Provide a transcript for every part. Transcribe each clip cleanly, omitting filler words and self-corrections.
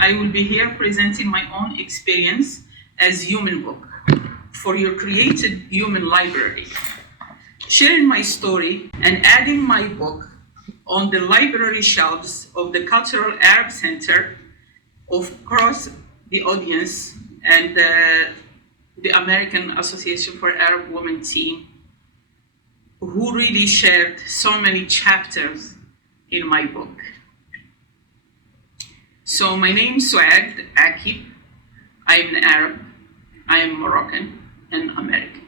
I will be here presenting my own experience as human book for your created human library, sharing my story and adding my book on the library shelves of the Cultural Arab Center across the audience and the American Association for Arab Women team, who really shared so many chapters in my book. So my name is Souad Akib. I am an Arab, I am Moroccan and American.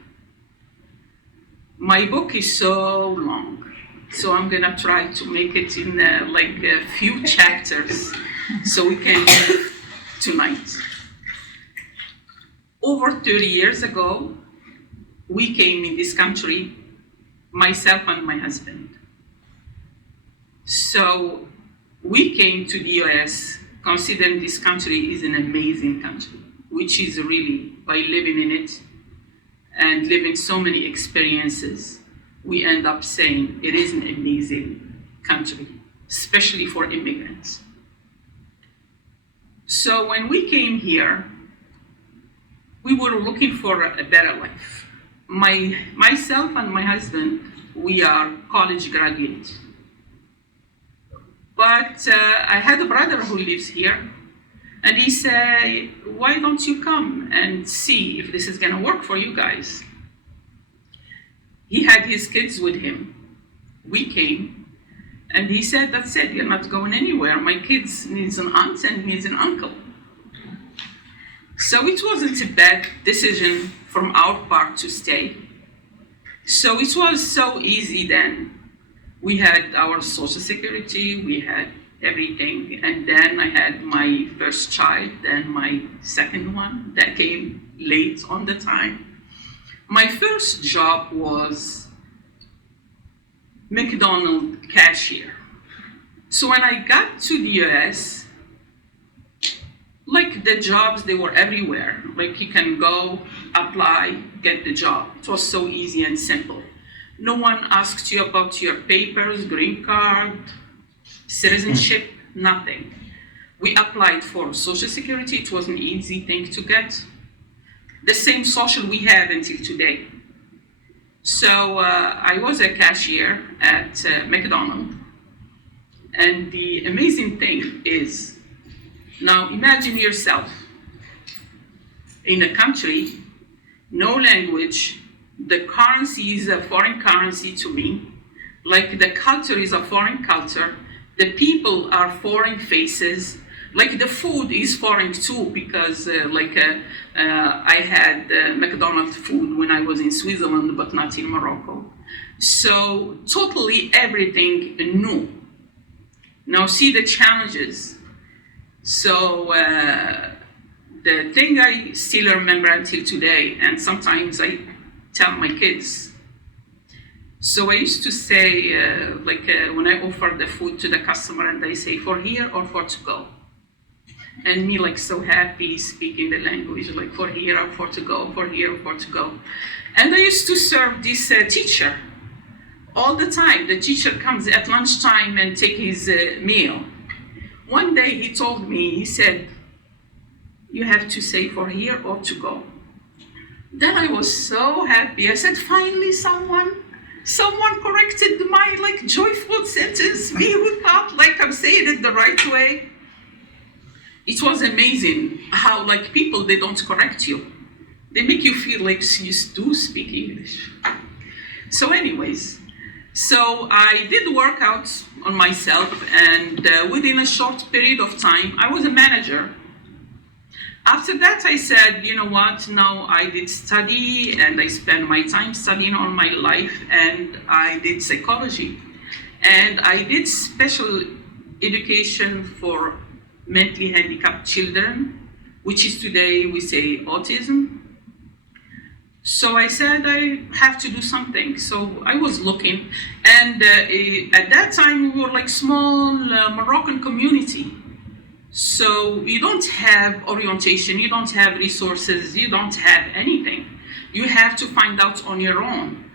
My book is so long, so I'm gonna try to make it in like a few chapters so we can live tonight. Over 30 years ago, we came in this country, myself and my husband. So we came to the US considering this country is an amazing country, which is really, by living in it and living so many experiences, we end up saying it is an amazing country, especially for immigrants. So when we came here, we were looking for a better life. Myself and my husband, we are college graduates. But I had a brother who lives here, and he said, why don't you come and see if this is gonna work for you guys? He had his kids with him. We came, and he said, that's it, you're not going anywhere. My kids needs an aunt and needs an uncle. So it wasn't a bad decision from our part to stay. So it was so easy then. We had our social security, we had everything, and then I had my first child, then my second one that came late on the time. My first job was McDonald's cashier. So when I got to the US, like the jobs, they were everywhere. Like you can go, apply, get the job. It was so easy and simple. No one asked you about your papers, green card, citizenship, nothing. We applied for Social Security. It was an easy thing to get. The same social we have until today. So I was a cashier at McDonald's. And the amazing thing is, now imagine yourself in a country, no language, the currency is a foreign currency to me, like the culture is a foreign culture, the people are foreign faces, like the food is foreign too, because I had McDonald's food when I was in Switzerland, but not in Morocco. So totally everything new. Now see the challenges. So the thing I still remember until today, and sometimes I tell my kids. So I used to say, when I offer the food to the customer, and they say, for here or for to go? And me like so happy speaking the language, like for here or for to go, for here or for to go. And I used to serve this teacher all the time. The teacher comes at lunchtime and take his meal. One day he told me, he said, you have to say for here or to go. Then I was so happy. I said, finally someone corrected my joyful sentence. Me who thought I'm saying it the right way. It was amazing how people, they don't correct you. They make you feel like you do speak English. So anyways, so I did work out on myself, and within a short period of time, I was a manager. After that, I said, you know what, now I did study, and I spent my time studying all my life, and I did psychology. And I did special education for mentally handicapped children, which is today we say autism. So I said I have to do something. So I was looking, and at that time we were small Moroccan community. So you don't have orientation, you don't have resources, you don't have anything. You have to find out on your own.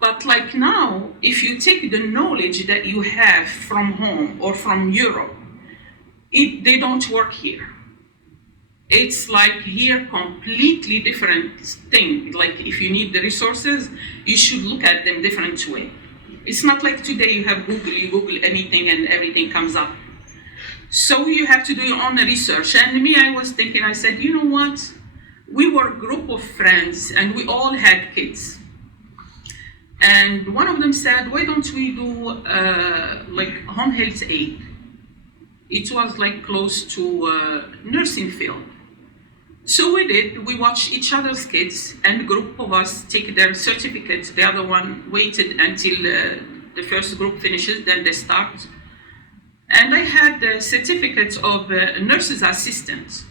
But now, if you take the knowledge that you have from home or from Europe, they don't work here. It's like here, completely different thing. Like if you need the resources, you should look at them different way. It's not like today you have Google, you Google anything and everything comes up. So you have to do your own research. And me, I was thinking, I said, you know what? We were a group of friends and we all had kids. And one of them said, why don't we do like home health aid? It was like close to nursing field. So we did, we watched each other's kids, and a group of us take their certificates. The other one waited until the first group finishes, then they start. And I had the certificate of nurse's assistant,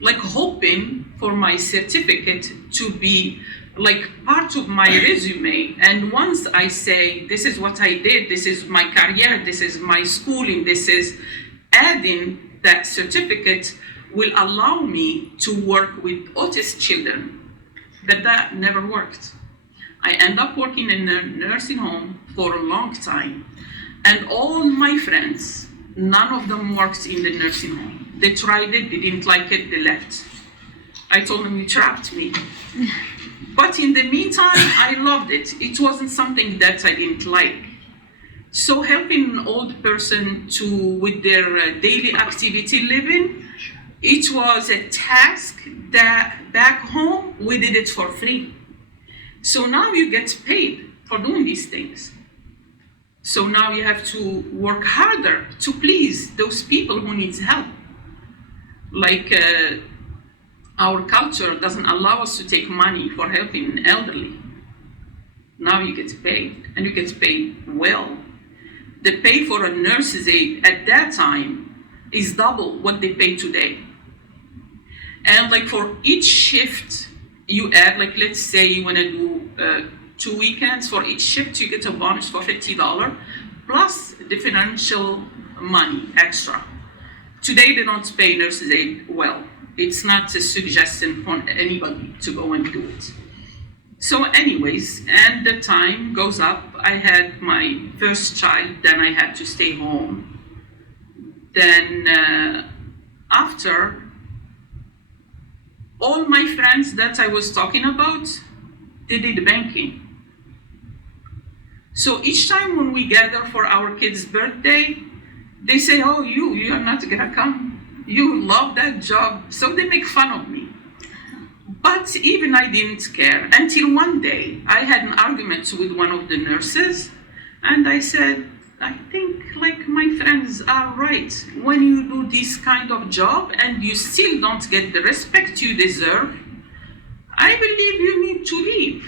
like hoping for my certificate to be like part of my resume. And once I say, this is what I did, this is my career, this is my schooling, this is adding that certificate will allow me to work with autistic children. But that never worked. I end up working in a nursing home for a long time. And all my friends, none of them worked in the nursing home. They tried it, they didn't like it, they left. I told them, you trapped me. But in the meantime, I loved it. It wasn't something that I didn't like. So helping an old person with their daily activity living, it was a task that back home, we did it for free. So now you get paid for doing these things. So now you have to work harder to please those people who need help. Like our culture doesn't allow us to take money for helping an elderly. Now you get paid, and you get paid well. The pay for a nurse's aide at that time is double what they pay today. And like for each shift you add, like let's say you want to do 2 weekends, for each shift you get a bonus for $50 plus differential money extra. Today they don't pay nurses aid well. It's not a suggestion for anybody to go and do it. So anyways, and the time goes up. I had my first child, then I had to stay home. Then after, all my friends that I was talking about, they did banking. So each time when we gather for our kid's birthday, they say, oh, you are not gonna come. You love that job. So they make fun of me. But even I didn't care until one day I had an argument with one of the nurses, and I said, I think like my friends are right. When you do this kind of job and you still don't get the respect you deserve, I believe you need to leave.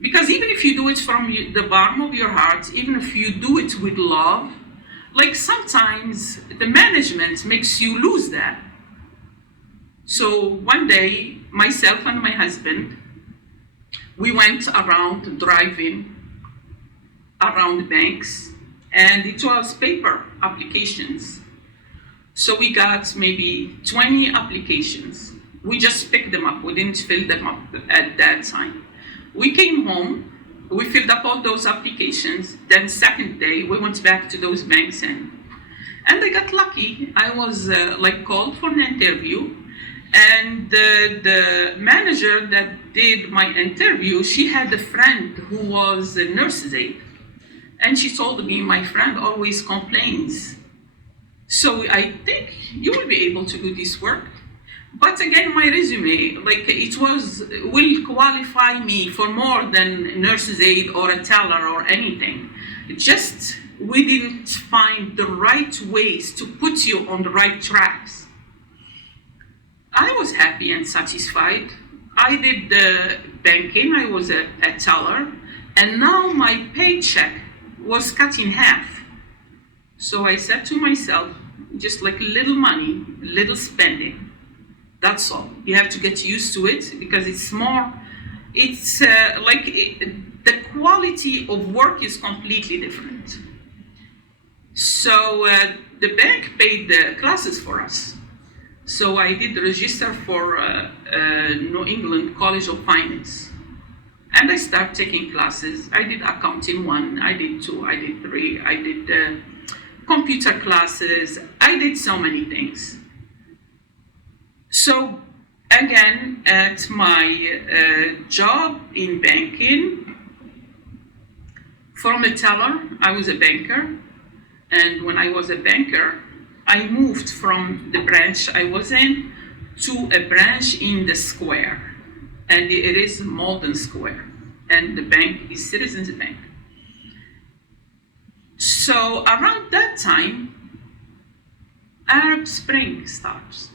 Because even if you do it from the bottom of your heart, even if you do it with love, like sometimes the management makes you lose that. So one day, myself and my husband, we went around driving around banks, and it was paper applications. So we got maybe 20 applications. We just picked them up. We didn't fill them up at that time. We came home, we filled up all those applications. Then second day, we went back to those banks and I got lucky. I was called for an interview, and the manager that did my interview, she had a friend who was a nurse's aide. And she told me, my friend always complains. So I think you will be able to do this work. But again, my resume, will qualify me for more than a nurse's aide or a teller or anything. Just, we didn't find the right ways to put you on the right tracks. I was happy and satisfied. I did the banking, I was a teller, and now my paycheck was cut in half. So I said to myself, just like little money, little spending. That's all. You have to get used to it because it's more, the quality of work is completely different. So the bank paid the classes for us. So I did register for New England College of Finance. And I started taking classes. I did accounting 1, I did 2, I did 3, I did computer classes. I did so many things. So again, at my job in banking, from a teller, I was a banker. And when I was a banker, I moved from the branch I was in to a branch in the square. And it is Malden Square. And the bank is Citizens Bank. So around that time, Arab Spring starts.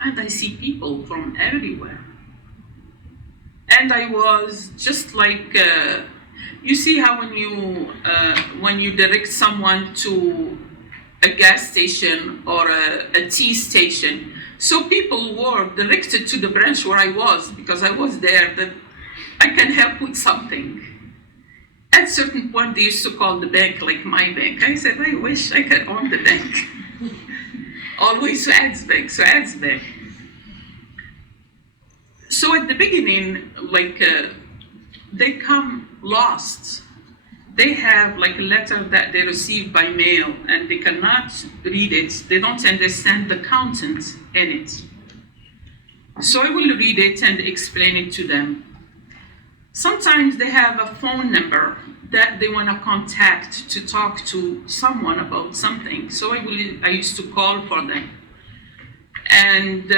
And I see people from everywhere. And I was just like, you see how when you direct someone to a gas station or a tea station, so people were directed to the branch where I was because I was there, that I can help with something. At a certain point, they used to call the bank like my bank. I said, I wish I could own the bank. Always Souad's bank, Souad's bank. So at the beginning, they come lost. They have like a letter that they receive by mail and they cannot read it. They don't understand the content in it. So I will read it and explain it to them. Sometimes they have a phone number that they want to contact to talk to someone about something. So I used to call for them. And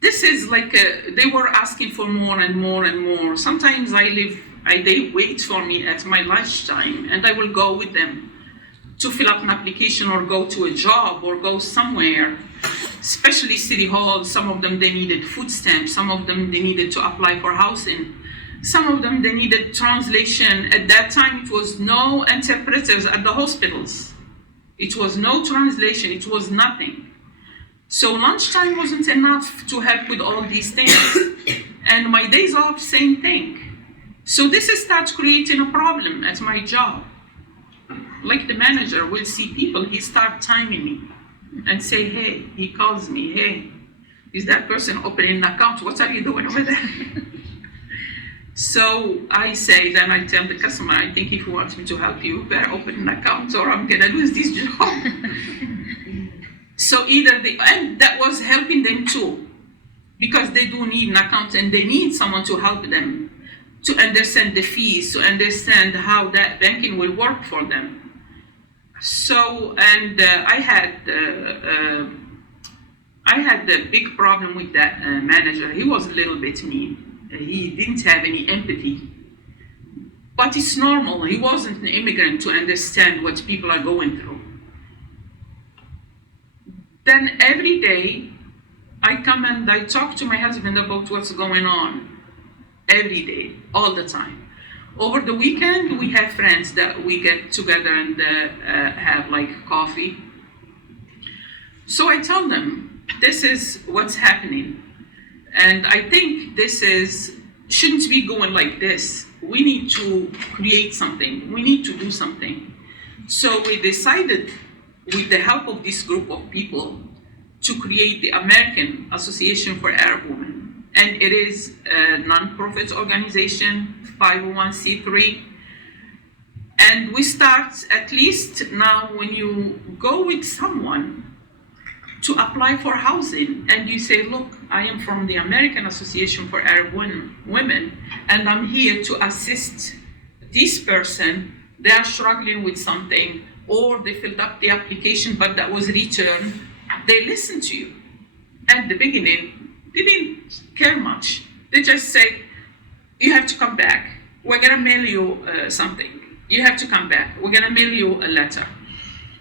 this is like, they were asking for more and more and more. Sometimes they wait for me at my lunchtime and I will go with them to fill up an application or go to a job or go somewhere, especially City Hall. Some of them, they needed food stamps. Some of them, they needed to apply for housing. Some of them, they needed translation. At that time, it was no interpreters at the hospitals. It was no translation. It was nothing. So lunchtime wasn't enough to help with all these things. And my days off, same thing. So this starts creating a problem at my job. Like the manager will see people, he starts timing me and say, hey, he calls me, hey, is that person opening an account? What are you doing over there? So I say, then I tell the customer, I think if you want me to help you, better open an account or I'm gonna lose this job. So and that was helping them too, because they do need an account and they need someone to help them to understand the fees, to understand how that banking will work for them. So, and I had a big problem with that manager. He was a little bit mean. He didn't have any empathy. But it's normal. He wasn't an immigrant to understand what people are going through. Then every day, I come and I talk to my husband about what's going on. Every day, all the time. Over the weekend, we have friends that we get together and have like coffee. So I tell them, this is what's happening. And I think shouldn't be going like this. We need to create something. We need to do something. So we decided, with the help of this group of people, to create the American Association for Arab Women. And it is a non-profit organization, 501c3. And we start, at least now, when you go with someone to apply for housing and you say, look, I am from the American Association for Arab Women, and I'm here to assist this person. They are struggling with something, or they filled up the application, but that was returned. They listen to you. At the beginning, they didn't care much. They just say, you have to come back. We're gonna mail you something. You have to come back. We're gonna mail you a letter.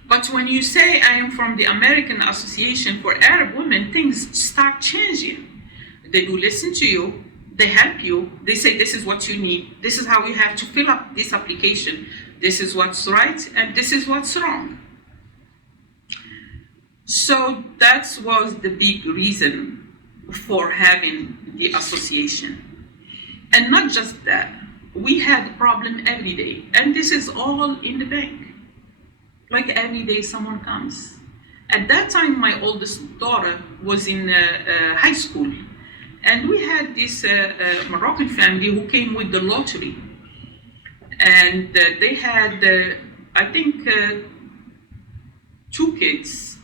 But when you say, I am from the American Association for Arab Women, things start changing. They do listen to you. They help you. They say, this is what you need. This is how you have to fill up this application. This is what's right, and this is what's wrong. So that was the big reason for having the association. And not just that, we had a problem every day. And this is all in the bank. Like every day someone comes. At that time, my oldest daughter was in high school. And we had this Moroccan family who came with the lottery. And they had, I think, 2 kids.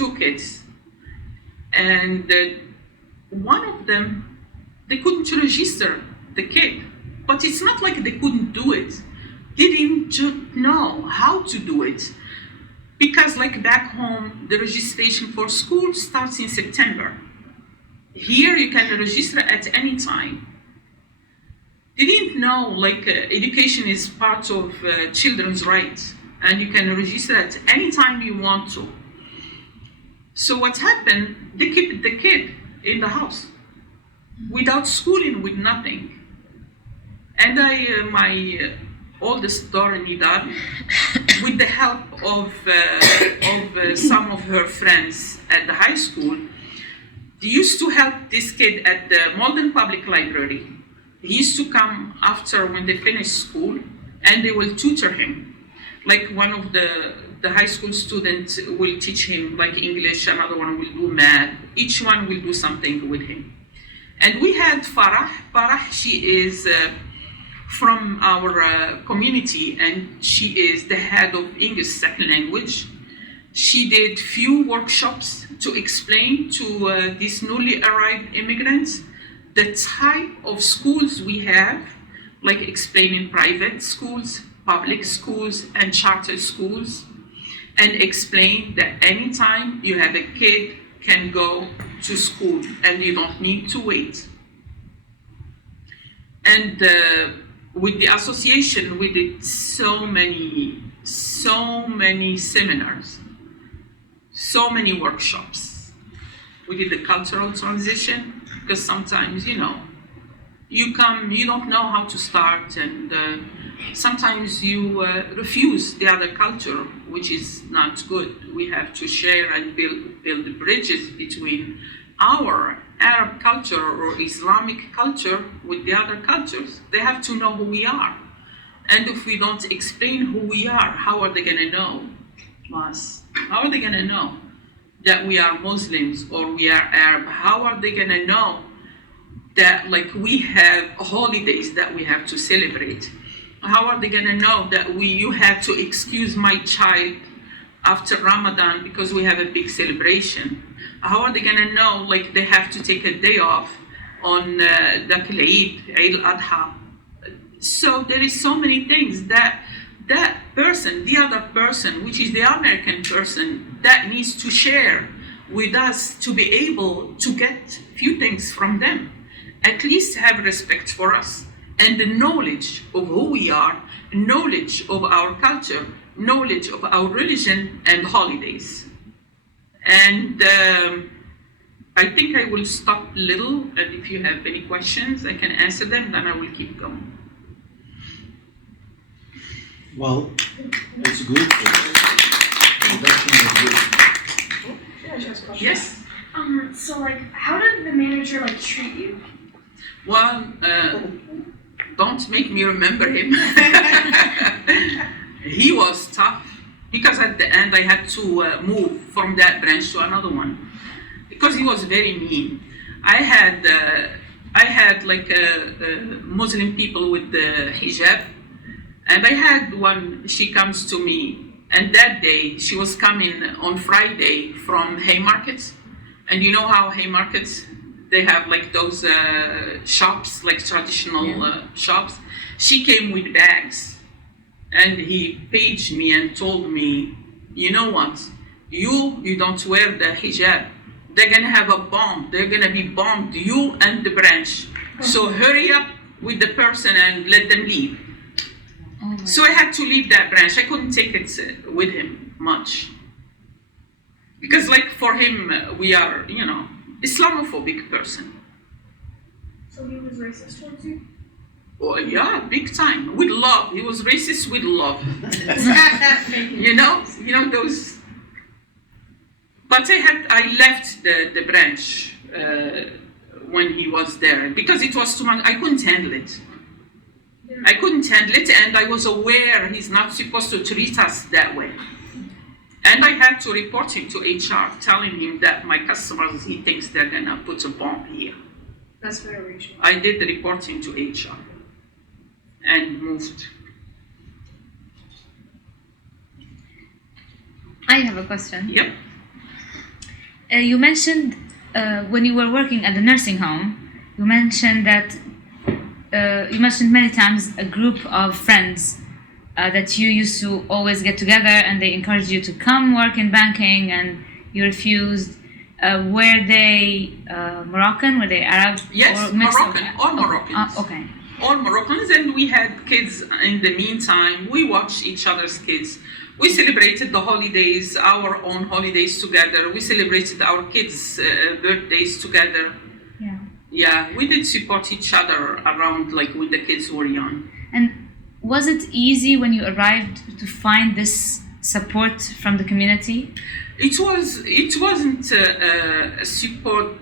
two kids. And one of them, they couldn't register the kid. But it's not like they couldn't do it. They didn't know how to do it. Because like back home, the registration for school starts in September. Here you can register at any time. They didn't know like education is part of children's rights, and you can register at any time you want to. So what happened, they kept the kid in the house without schooling, with nothing. And my oldest daughter Nidal, with the help of some of her friends at the high school, they used to help this kid at the Malden Public Library. He used to come after when they finished school, and they will tutor him. Like one of the high school students will teach him like English, another one will do math. Each one will do something with him. And we had Farah. Farah, she is from our community, and she is the head of English second language. She did few workshops to explain to these newly arrived immigrants the type of schools we have, like explaining private schools, public schools, and charter schools, and explain that anytime you have a kid can go to school and you don't need to wait. And with the association, we did so many seminars, so many workshops. We did the cultural transition, because sometimes, you come, you don't know how to start, and sometimes you refuse the other culture, which is not good. We have to share and build bridges between our Arab culture or Islamic culture with the other cultures. They have to know who we are. And if we don't explain who we are, how are they going to know us? How are they going to know that we are Muslims or we are Arab? How are they going to know that like we have holidays that we have to celebrate? How are they going to know that you have to excuse my child after Ramadan because we have a big celebration? How are they going to know like they have to take a day off on the Eid al-Adha? So there is so many things that person, the other person, which is the American person, that needs to share with us to be able to get few things from them. At least have respect for us and the knowledge of who we are, knowledge of our culture, knowledge of our religion and holidays. And I think I will stop a little, and if you have any questions, I can answer them, then I will keep going. Well, it's good. Introduction is good. Can I just ask a question? Yes? So like, how did the manager like treat you? Well, don't make me remember him. He was tough, because at the end I had to move from that branch to another one, because he was very mean. I had like Muslim people with the hijab, and I had one, she comes to me, and that day she was coming on Friday from Haymarket, and you know how Haymarkets, they have like those shops, like traditional shops. She came with bags, and he paged me and told me, you know what, you don't wear the hijab, they're gonna have a bomb, they're gonna be bombed, you and the branch. So hurry up with the person and let them leave. So I had to leave that branch. I couldn't take it with him much. Because like for him, we are, Islamophobic person. So he was racist towards you? Oh yeah, big time. With love. He was racist with love. you know those. But I left the branch when he was there, because it was too much. I couldn't handle it. I couldn't handle it, and I was aware he's not supposed to treat us that way. And I had to report him to HR, telling him that my customers, he thinks they're gonna put a bomb here. That's very racial. I did the reporting to HR and moved. I have a question. Yep. You mentioned when you were working at the nursing home, you mentioned that you mentioned many times a group of friends that you used to always get together, and they encouraged you to come work in banking, and you refused. Were they Moroccan? Were they Arab? Yes, or mixed of- Moroccan, all Moroccans. Okay. All Moroccans, and we had kids in the meantime. We watched each other's kids. We celebrated the holidays, our own holidays together. We celebrated our kids' birthdays together. Yeah. Yeah, we did support each other around, like when the kids were young. And was it easy when you arrived to find this support from the community? It wasn't a support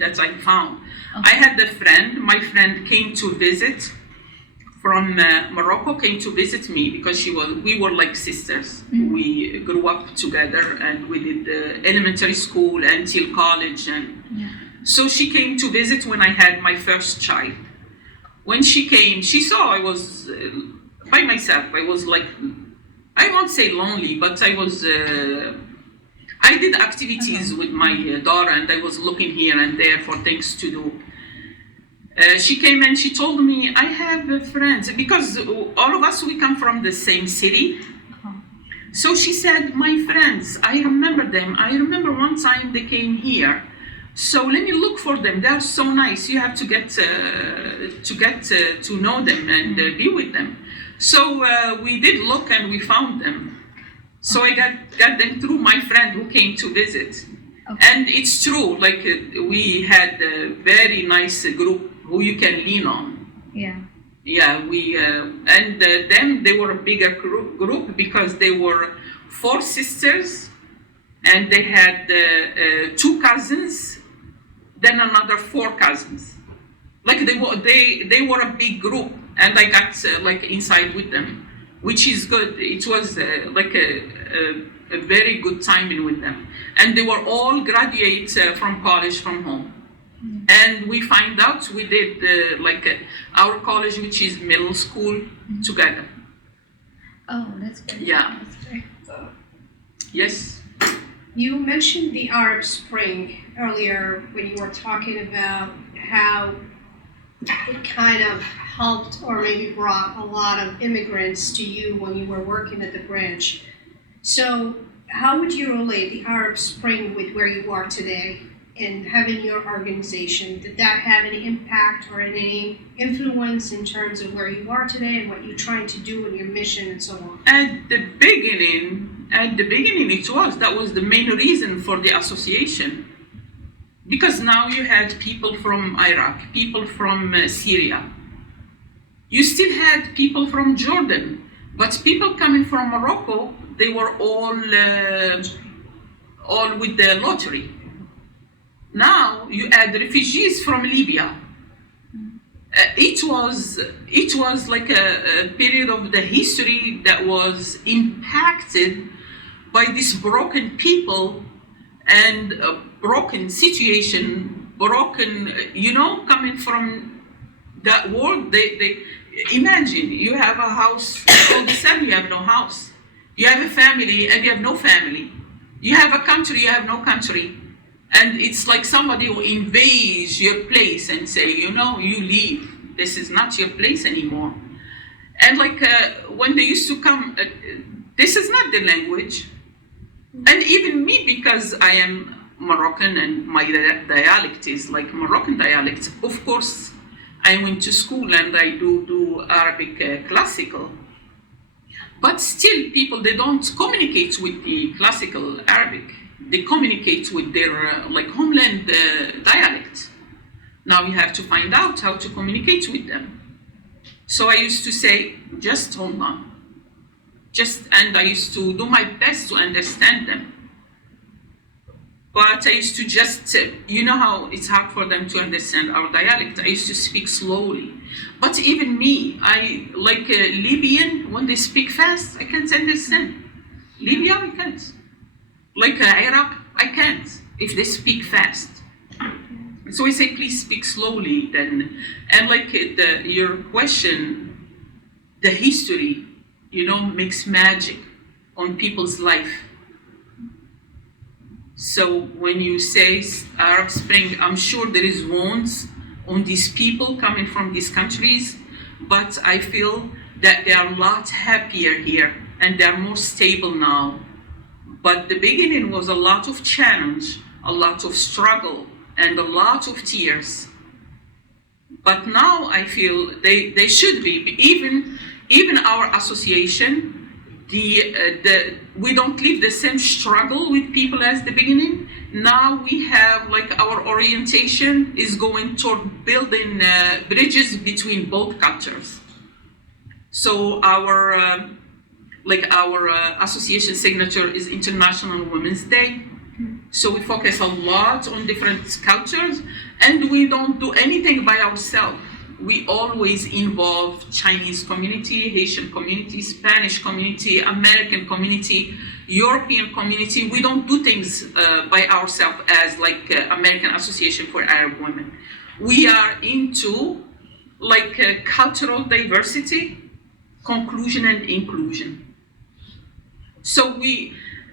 that I found. Okay. I had a friend. My friend came to visit from Morocco. Came to visit me because we were like sisters. Mm-hmm. We grew up together, and we did elementary school until college, and Yeah. so she came to visit when I had my first child. When she came, she saw I was by myself. I was like, I won't say lonely, but I was. I did activities with my daughter, and I was looking here and there for things to do. She came and she told me, I have friends, because all of us, we come from the same city. So she said, my friends, I remember them. I remember one time they came here. So let me look for them. They're so nice. You have to get to know them and be with them. So we did look and we found them. So I got them through my friend who came to visit. Okay. And it's true, like we had a very nice group who you can lean on. Yeah. Yeah, them, they were a bigger group because they were 4 sisters, and they had 2 cousins, then another 4 cousins. Like they were a big group, and I got like inside with them, which is good. It was like a very good timing with them, and they were all graduates from college from home. And we find out we did our college, which is middle school, together. Oh, that's good. Yeah. That's great. Yes. You mentioned the Arab Spring earlier when you were talking about how it kind of helped or maybe brought a lot of immigrants to you when you were working at the branch. So how would you relate the Arab Spring with where you are today and having your organization? Did that have any impact or any influence in terms of where you are today and what you're trying to do and your mission and so on? At the beginning, that was the main reason for the association. Because now you had people from Iraq, people from Syria. You still had people from Jordan, but people coming from Morocco, they were all with the lottery. Now you add refugees from Libya. It was like a period of the history that was impacted by this broken people and a broken situation, coming from that world. They imagine you have a house, all of a sudden you have no house. You have a family and you have no family. You have a country, you have no country. And it's like somebody who invades your place and say, you leave. This is not your place anymore. And when they used to come, this is not the language. And even me, because I am Moroccan and my dialect is like Moroccan dialect. Of course, I went to school and I do Arabic classical. But still, people, they don't communicate with the classical Arabic. They communicate with their homeland dialect. Now you have to find out how to communicate with them. So I used to say, just hold on. And I used to do my best to understand them. But I used to just, how it's hard for them to understand our dialect. I used to speak slowly. But even me, I like Libyan, when they speak fast, I can't understand. Libya, I can't. Like Iraq, I can't if they speak fast. So I say, please speak slowly then. And your question, the history, makes magic on people's life. So when you say Arab Spring, I'm sure there is wounds on these people coming from these countries, but I feel that they are a lot happier here and they are more stable now. But the beginning was a lot of challenge, a lot of struggle, and a lot of tears. But now I feel they should be. Even our association, we don't live the same struggle with people as the beginning. Now we have like our orientation is going toward building bridges between both cultures. So our association signature is International Women's Day. So we focus a lot on different cultures, and we don't do anything by ourselves. We always involve Chinese community, Haitian community, Spanish community, American community, European community. We don't do things by ourselves as like American Association for Arab Women. We are into like cultural diversity, conclusion and inclusion. So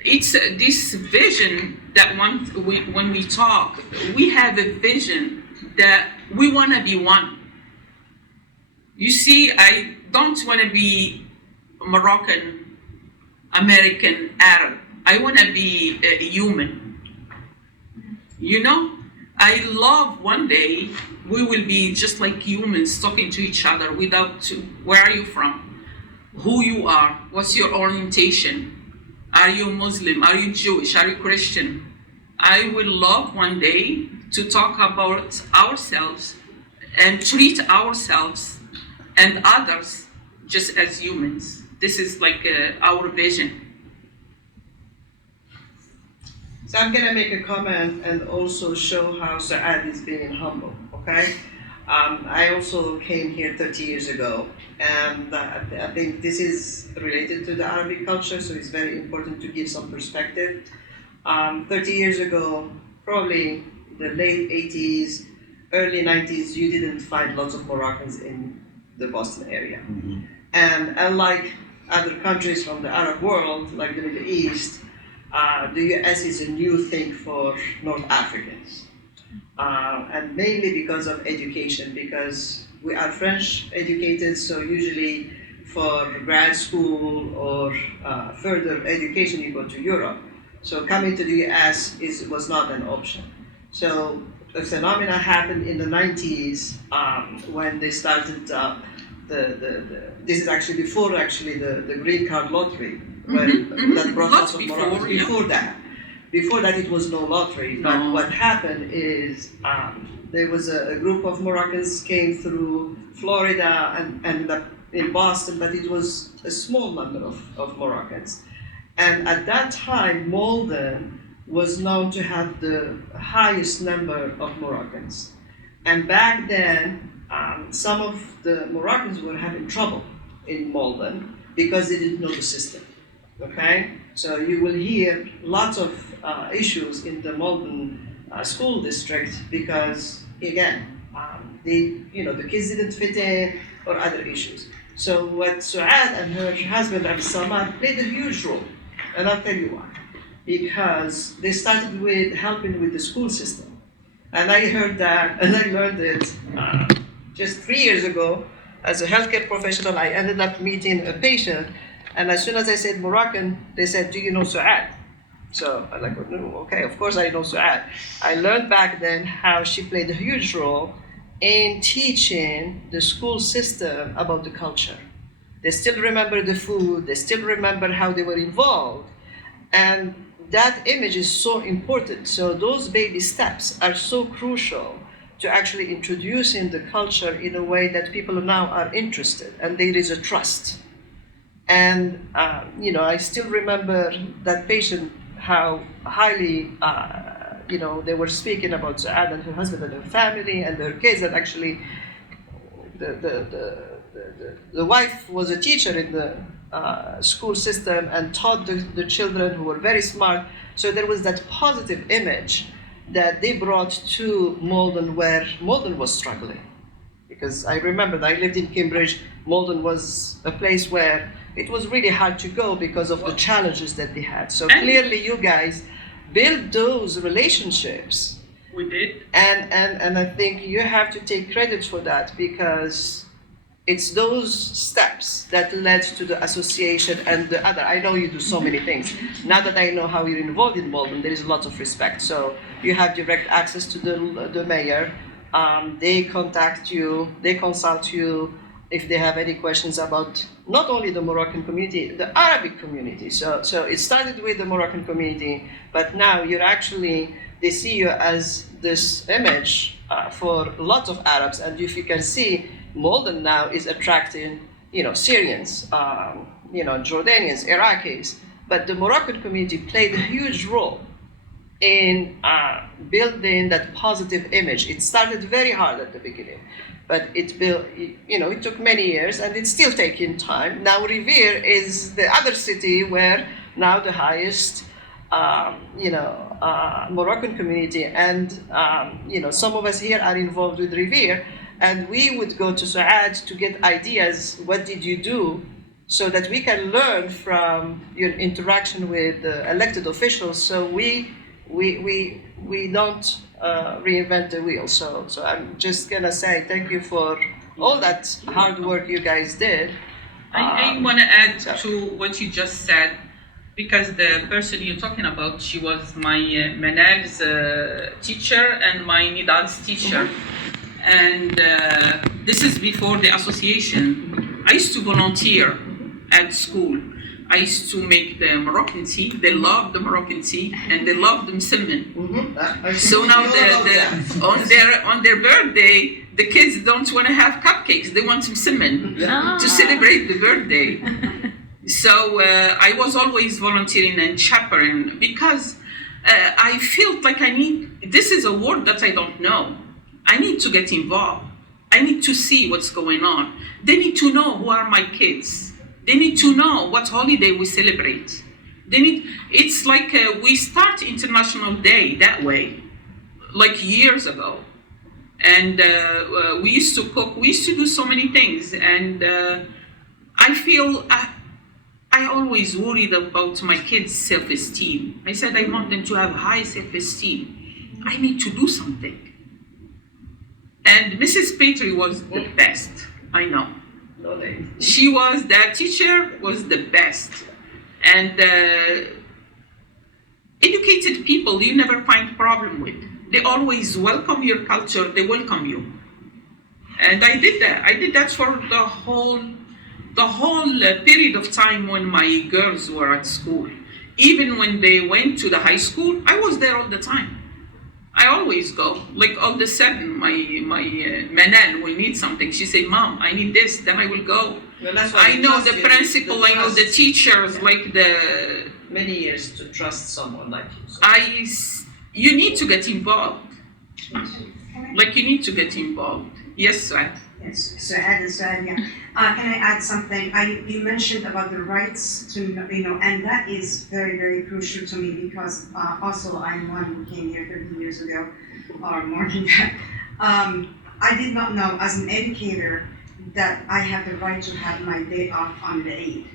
it's this vision that when we talk, we have a vision that we want to be one. You see, I don't want to be Moroccan, American, Arab. I want to be a human. You know, I love one day we will be just like humans talking to each other without where are you from, who you are, what's your orientation, are you Muslim, are you Jewish, are you Christian. I will love one day to talk about ourselves and treat ourselves and others just as humans. This is like our vision. So I'm gonna make a comment and also show how Souad is being humble, okay? I also came here 30 years ago, and I think this is related to the Arabic culture, so it's very important to give some perspective. 30 years ago, probably the late 80s, early 90s, you didn't find lots of Moroccans in the Boston area. Mhm. And unlike other countries from the Arab world, like the Middle East, the US is a new thing for North Africans. And mainly because of education, because we are French educated, so usually for grad school or further education you go to Europe. So coming to the US was not an option. So the phenomena happened in the 90s when they started this is actually before the green card lottery, that brought lots of Moroccans. Before that it was no lottery, but what happened is there was a group of Moroccans came through Florida and ended up in Boston, but it was a small number of Moroccans. And at that time, Malden was known to have the highest number of Moroccans. And back then, some of the Moroccans were having trouble in Malden because they didn't know the system, okay? So you will hear lots of issues in the Malden school district because, again, the kids didn't fit in or other issues. So what Souad and her husband, Samad, played a huge role, and I'll tell you why. Because they started with helping with the school system. And I heard that, and I learned it just 3 years ago. As a healthcare professional, I ended up meeting a patient, and as soon as I said Moroccan, they said, "Do you know Souad?" So I'm like, "No, okay, of course I know Souad." I learned back then how she played a huge role in teaching the school system about the culture. They still remember the food, they still remember how they were involved, and that image is so important. So those baby steps are so crucial to actually introducing the culture in a way that people now are interested, and there is a trust. And I still remember that patient, how highly they were speaking about Souad and her husband and her family and their kids, and actually the wife was a teacher in the school system and taught the children, who were very smart. So there was that positive image that they brought to Malden, where Malden was struggling. Because I remember that I lived in Cambridge. Malden was a place where it was really hard to go because of the challenges that they had. So clearly you guys build those relationships. We did. And I think you have to take credit for that, because it's those steps that led to the association and the other. I know you do so many things. Now that I know how you're involved in Malden, there is a lot of respect. So you have direct access to the mayor. They contact you, they consult you if they have any questions about not only the Moroccan community, the Arabic community. So it started with the Moroccan community, but now you're actually, they see you as this image for lots of Arabs. And if you can see, Malden now is attracting, Syrians, Jordanians, Iraqis, but the Moroccan community played a huge role in building that positive image. It started very hard at the beginning, but it built, it took many years, and it's still taking time. Now Revere is the other city where now the highest, Moroccan community, and some of us here are involved with Revere. And we would go to Souad to get ideas. What did you do? So that we can learn from your interaction with elected officials. So we don't reinvent the wheel. So I'm just gonna say thank you for all that hard work you guys did. I want to add to what you just said, because the person you're talking about, she was my Manal's teacher and my Nidal's teacher. And this is before the association. I used to volunteer at school. I used to make the Moroccan tea. They loved the Moroccan tea, and they loved the msimmen. So now on their birthday, the kids don't want to have cupcakes. They want msimmen to celebrate the birthday. So I was always volunteering and chaperoning, because I felt like this is a word that I don't know. I need to get involved. I need to see what's going on. They need to know who are my kids. They need to know what holiday we celebrate. It's like we start International Day that way, like years ago. And we used to cook, we used to do so many things. And I feel, I always worried about my kids' self-esteem. I said I want them to have high self-esteem. I need to do something. And Mrs. Petrie was the best, I know. She was, that teacher was the best. And educated people, you never find problem with. They always welcome your culture, they welcome you. And I did that. I did that for the whole period of time when my girls were at school. Even when they went to the high school, I was there all the time. I always go. Like all of a sudden, my Manal will need something. She say, "Mom, I need this." Then I will go. Well, I know the principal. I know the teachers. Like many years to trust someone like you. You need to get involved. Like you need to get involved. Yes, Souad. Yes, Souad, yeah. Can I add something? You mentioned about the rights to, and that is very, very crucial to me, because also I'm one who came here 30 years ago, or more than that. I did not know as an educator that I have the right to have my day off on the 8th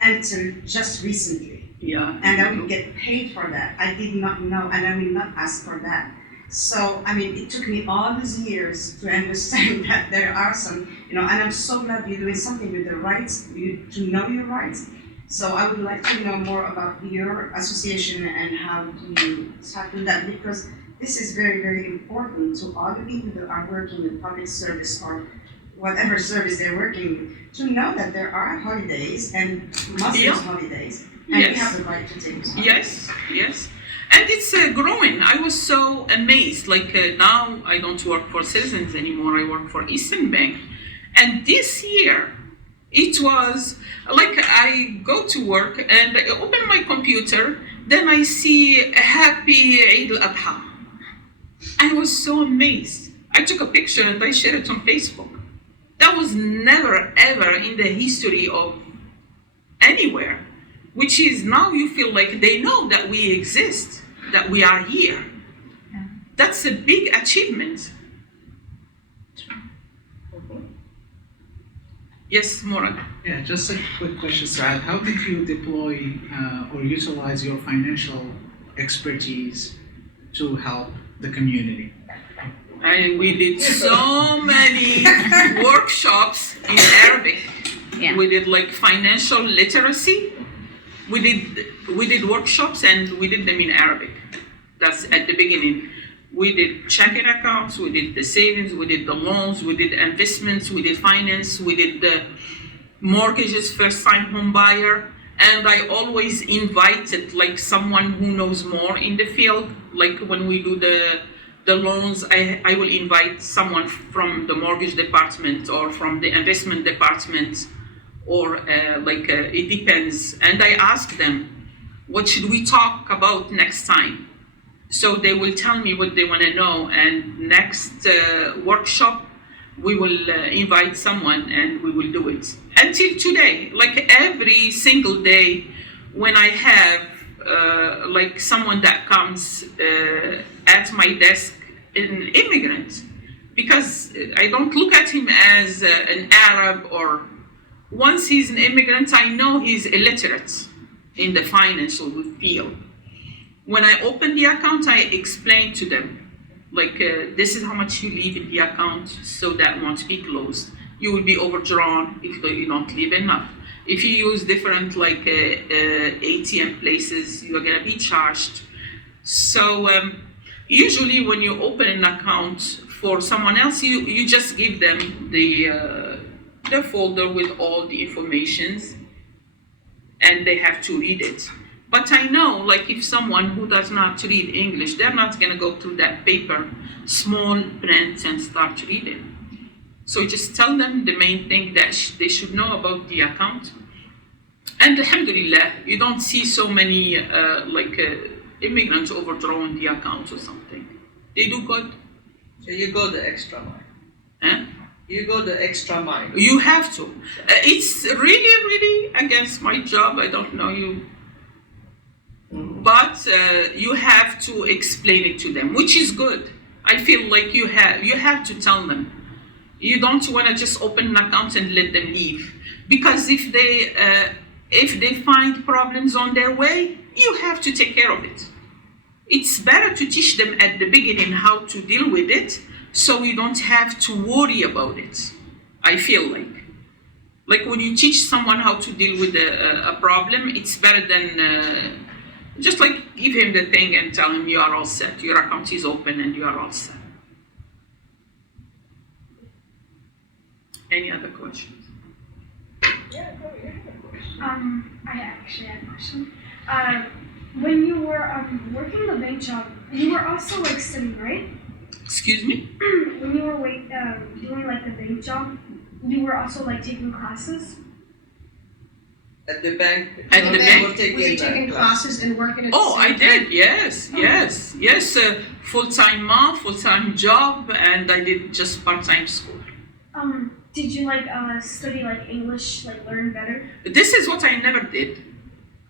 until just recently. Yeah. And I will get paid for that. I did not know, and I will not ask for that. So, it took me all these years to understand that there are some, and I'm so glad you're doing something with the rights, to know your rights. So I would like to know more about your association and how you tackle that, because this is very, very important to all the people that are working in public service or whatever service they're working with, to know that there are holidays and Muslims holidays, and we have the right to take them. Yes. And it's growing. I was so amazed. Like now, I don't work for Citizens anymore. I work for Eastern Bank. And this year, it was like I go to work and I open my computer. Then I see a happy Eid al-Adha. I was so amazed. I took a picture and I shared it on Facebook. That was never, ever in the history of anywhere. Which is now you feel like they know that we exist, that we are here. Yeah. That's a big achievement. Yes, Morag. Yeah, just a quick question, Souad. How did you deploy or utilize your financial expertise to help the community? We did so many workshops in Arabic. Yeah. We did like financial literacy. We did workshops and we did them in Arabic. That's at the beginning. We did checking accounts, we did the savings, we did the loans, we did investments, we did finance, we did the mortgages, first-time home buyer. And I always invited like someone who knows more in the field. Like when we do the loans, I will invite someone from the mortgage department or from the investment department, or it depends. And I ask them, what should we talk about next time? So they will tell me what they want to know, and next workshop, we will invite someone and we will do it. Until today, like every single day, when I have someone that comes at my desk, an immigrant, because I don't look at him as an Arab, or once he's an immigrant, I know he's illiterate in the financial field. When I open the account, I explain to them, this is how much you leave in the account, so that won't be closed. You will be overdrawn if you don't leave enough. If you use different ATM places, you're gonna be charged. So usually when you open an account for someone else, you just give them the folder with all the informations, and they have to read it. But I know, if someone who does not read English, they're not gonna go through that paper, small print, and start reading. So just tell them the main thing that they should know about the account. And alhamdulillah, you don't see so many immigrants overdrawn the account or something. They do good. So you go the extra mile. Huh? You go the extra mile. You have to. It's really, really against my job. I don't know you. But you have to explain it to them, which is good. I feel like you have to tell them. You don't want to just open an account and let them leave, because if they find problems on their way, you have to take care of it. It's better to teach them at the beginning how to deal with it, so you don't have to worry about it. I feel like when you teach someone how to deal with a problem, it's better than just give him the thing and tell him you are all set. Your account is open and you are all set. Any other questions? I actually had a question. When you were working the bank job, you were also studying, right? Excuse me? When you were doing the bank job, you were also taking classes? At the bank. At the bank? Were you taking classes and working at the Oh, same I did, yes. Full-time mom, full-time job, and I did just part-time school. Did you study English, learn better? This is what I never did.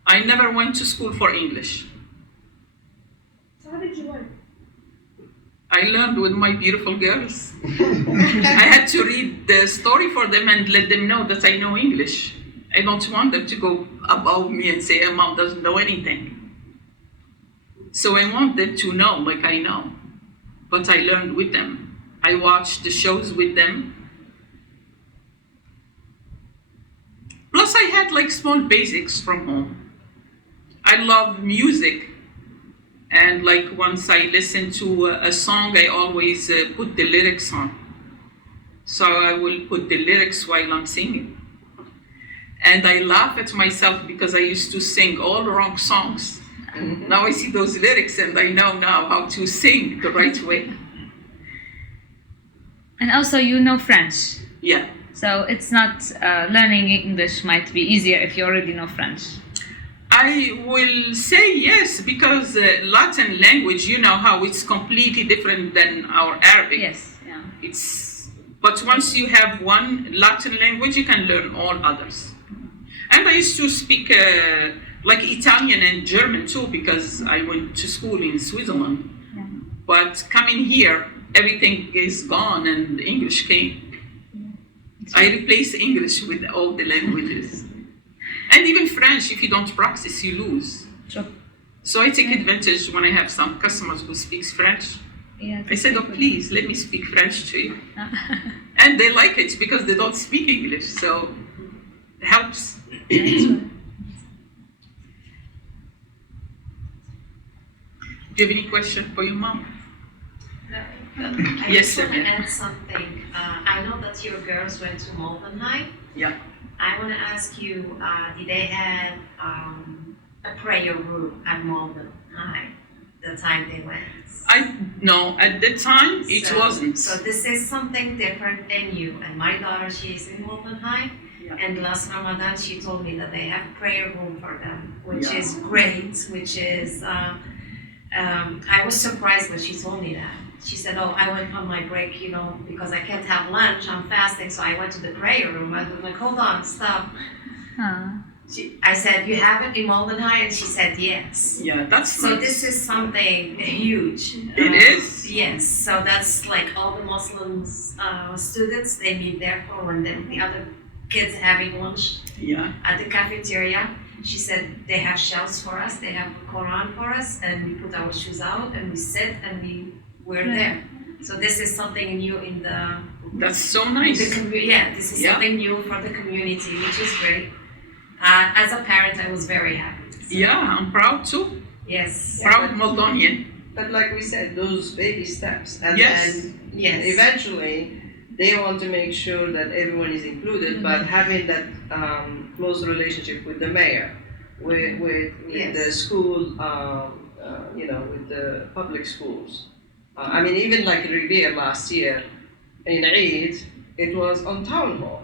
I never went to school for English. So how did you learn? I learned with my beautiful girls. I had to read the story for them and let them know that I know English. I don't want them to go above me and say, Mom doesn't know anything. So I want them to know I know. But I learned with them. I watched the shows with them. Plus I had small basics from home. I love music. And once I listen to a song, I always put the lyrics on. So I will put the lyrics while I'm singing. And I laugh at myself because I used to sing all the wrong songs. And now I see those lyrics and I know now how to sing the right way. And also you know French. Yeah. So it's not, learning English might be easier if you already know French. I will say yes, because Latin language, you know how it's completely different than our Arabic. Yes, yeah. But once you have one Latin language, you can learn all others. And I used to speak Italian and German too, because I went to school in Switzerland. Yeah. But coming here, everything is gone and English came. I replaced English with all the languages. And even French, if you don't practice, you lose. Sure. So I take advantage when I have some customers who speaks French. Yeah, I said, oh, please, let me speak French to you. And they like it because they don't speak English, so it helps. That's right. Do you have any question for your mom? I Yes, just want to Samir. add something. I know that your girls went to Malvern High. Yeah. I want to ask you, did they have a prayer room at Malvern High the time they went? No, at the time it wasn't. So this is something different than you. And my daughter, she's in Malvern High. Yeah. And last Ramadan, she told me that they have prayer room for them, which Yeah. is great, which is, I was surprised when she told me that. She said, oh, I went on my break, because I can't have lunch, I'm fasting, so I went to the prayer room. I was like, hold on, stop. I said, you have it in Malvern High? And she said, yes. Yeah, that's So nice. this is something huge. It is? Yes, so that's like all the Muslims students, they meet there for, and then the other kids having lunch Yeah. at the cafeteria. She said they have shelves for us, they have Quran for us, and we put our shoes out and we sit and we're there. So this is something new in the That's so nice. this is Yeah. something new for the community, which is great. As a parent, I was very happy. So, Yeah, I'm proud too. Yes. Proud Moldonian. But like we said, those baby steps, and Yes. then Yes. eventually they want to make sure that everyone is included, but having that close relationship with the mayor, with Yes. the school, with the public schools. I mean, even like Revere last year in Eid, it was on town hall.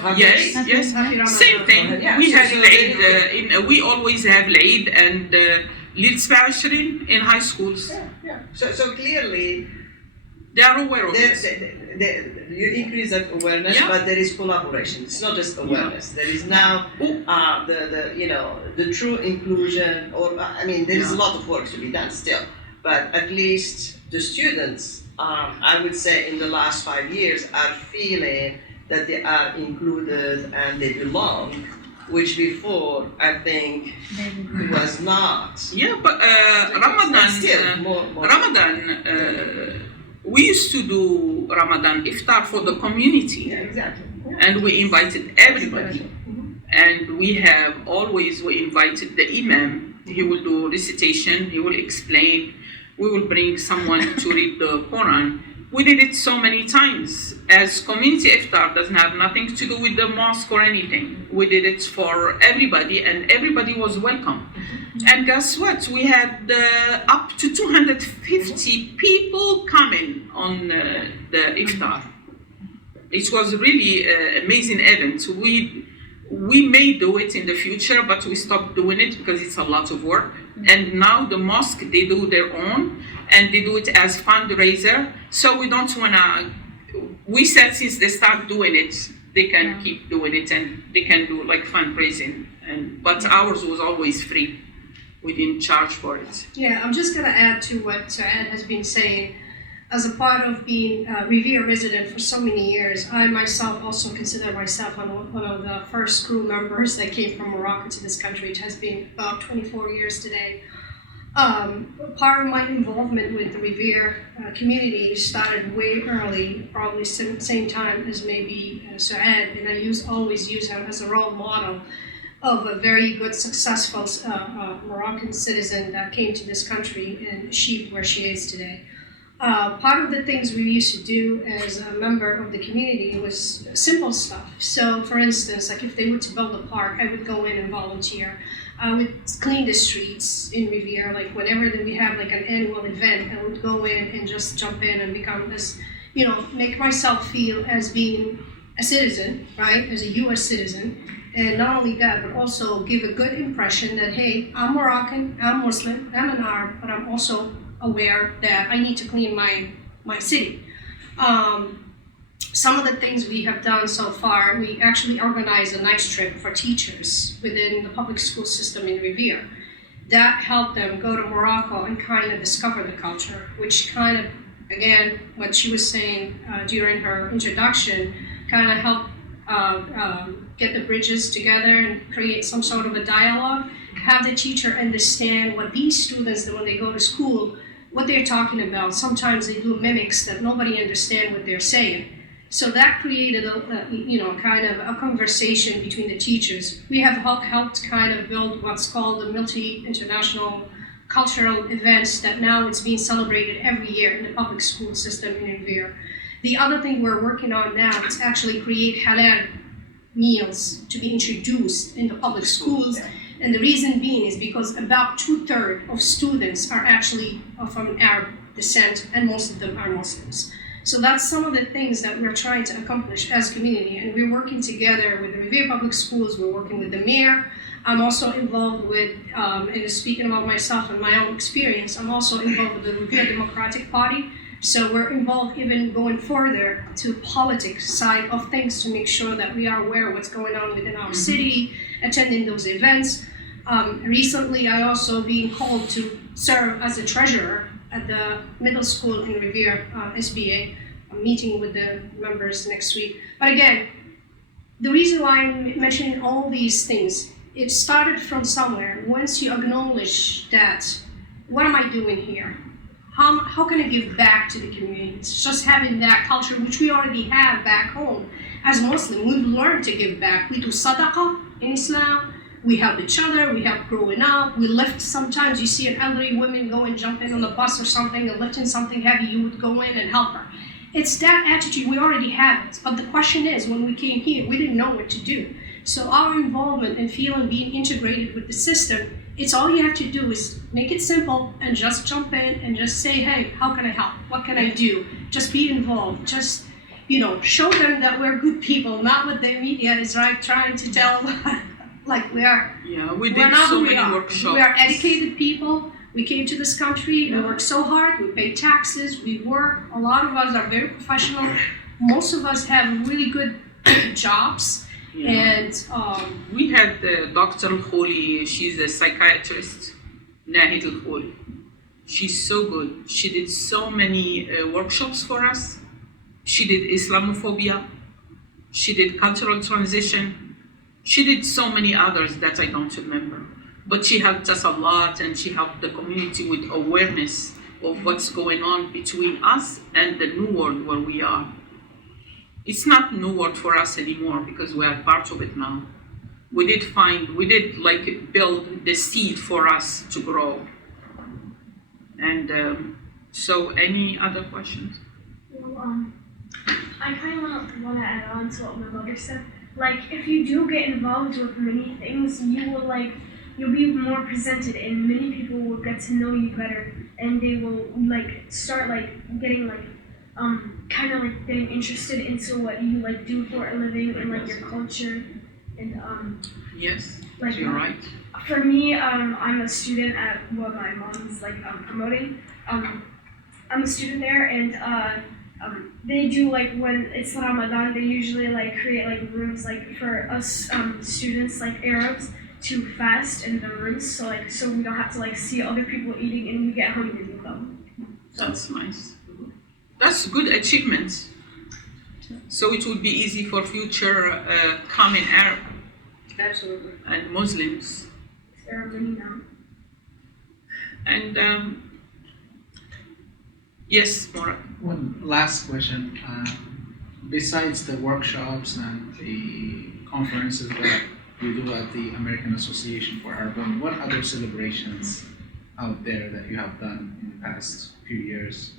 Have you- Yes, yes. Happy Ramadan. Same thing. Yeah, We so- have so Eid, we always have Eid and Lil Spashrin in high schools. Yeah. So clearly, They are aware of it. you increase that awareness, Yeah. but there is collaboration. It's not just awareness. There is now the true inclusion, or there is a lot of work to be done still. But at least the students, I would say, in the last 5 years, are feeling that they are included and they belong, which before I think was not. Yeah, but Ramadan, Still, more. Ramadan, we used to do Ramadan iftar for the community, Yeah, exactly. and we invited everybody. And we invited the imam. He will do recitation. He will explain. We will bring someone to read the Quran. We did it so many times. As community iftar doesn't have nothing to do with the mosque or anything. We did it for everybody, and everybody was welcome. And guess what? We had up to 250 people coming on the iftar. It was really an amazing event. We may do it in the future, but we stopped doing it because it's a lot of work. And now the mosque, they do their own, and they do it as fundraiser. So we don't wanna. We said since they start doing it, they can keep doing it, and they can do like fundraising. But ours was always free. We didn't charge for it. Yeah, I'm just going to add to what Souad has been saying. As a part of being a Revere resident for so many years, I myself also consider myself one of the first crew members that came from Morocco to this country. It has been about 24 years today. Part of my involvement with the Revere community started way early, probably same time as maybe Souad, and I always use him as a role model of a very good, successful Moroccan citizen that came to this country and achieved where she is today. Part of the things we used to do as a member of the community was simple stuff. So, for instance, like if they were to build a park, I would go in and volunteer. I would clean the streets in Revere. Like whenever we have like an annual event, I would go in and just jump in and become this, make myself feel as being a citizen, right, as a U.S. citizen. And not only that, but also give a good impression that, hey, I'm Moroccan, I'm Muslim, I'm an Arab, but I'm also aware that I need to clean my city. Some of the things we have done so far, we actually organized a nice trip for teachers within the public school system in Revere. That helped them go to Morocco and kind of discover the culture, which kind of, again, what she was saying during her introduction, kind of helped get the bridges together and create some sort of a dialogue. have the teacher understand what these students, when they go to school, what they're talking about. Sometimes they do mimics that nobody understands what they're saying. So that created kind of a conversation between the teachers. We have helped kind of build what's called the multi-international cultural events that now it's being celebrated every year in the public school system in Revere. The other thing we're working on now is actually create halal meals to be introduced in the public schools. And the reason being is because about 2/3 of students are actually from Arab descent, and most of them are Muslims. So that's some of the things that we're trying to accomplish as a community, and we're working together with the Revere Public Schools, we're working with the mayor. I'm also involved with, and speaking about myself and my own experience, I'm also involved with the Revere Democratic Party. So we're involved even going further to politics side of things to make sure that we are aware of what's going on within our city, attending those events. Recently, I also being called to serve as a treasurer at the middle school in Revere, SBA. I'm meeting with the members next week. But again, the reason why I'm mentioning all these things, it started from somewhere. Once you acknowledge that, what am I doing here? How can I give back to the community? It's just having that culture, which we already have back home. As Muslim, we've learned to give back. We do sadaqah in Islam. We help each other, we help growing up, we lift. Sometimes you see an elderly woman go and jump in on the bus or something and lifting something heavy, you would go in and help her. It's that attitude, we already have it. But the question is, when we came here, we didn't know what to do. So our involvement and feeling being integrated with the system, it's all you have to do is make it simple and just jump in and just say, hey, how can I help? What can I do? Just be involved. Just, show them that we're good people, not what the media is trying to tell. Like we are. Yeah, we did so many workshops. We are educated people. We came to this country. We work so hard. We pay taxes. We work. A lot of us are very professional. Most of us have really good jobs. Yeah. And we had Dr. Al-Kholi. She's a psychiatrist. Nahid Al-Kholi. She's so good. She did so many workshops for us. She did Islamophobia. She did cultural transition. She did so many others that I don't remember. But she helped us a lot, and she helped the community with awareness of what's going on between us and the new world where we are. It's not new world for us anymore because we are part of it now. We did build the seed for us to grow. And so any other questions? Well, I kind of want to add on to what my mother said. Like, if you do get involved with many things, you'll be more presented, and many people will get to know you better, and they will start getting getting interested into what you do for a living and your culture, and Yes, you're right. For me, I'm a student at what my mom's promoting. I'm a student there, and they do when it's Ramadan, they usually create rooms for us students Arabs to fast in the rooms, so we don't have to see other people eating and we get hungry with them. So that's nice. That's good achievement. So it would be easy for future coming Arab. Absolutely. And Muslims. There are many now. And yes, Mora. One last question. Besides the workshops and the conferences that you do at the American Association for Arab Women, what other celebrations out there that you have done in the past few years?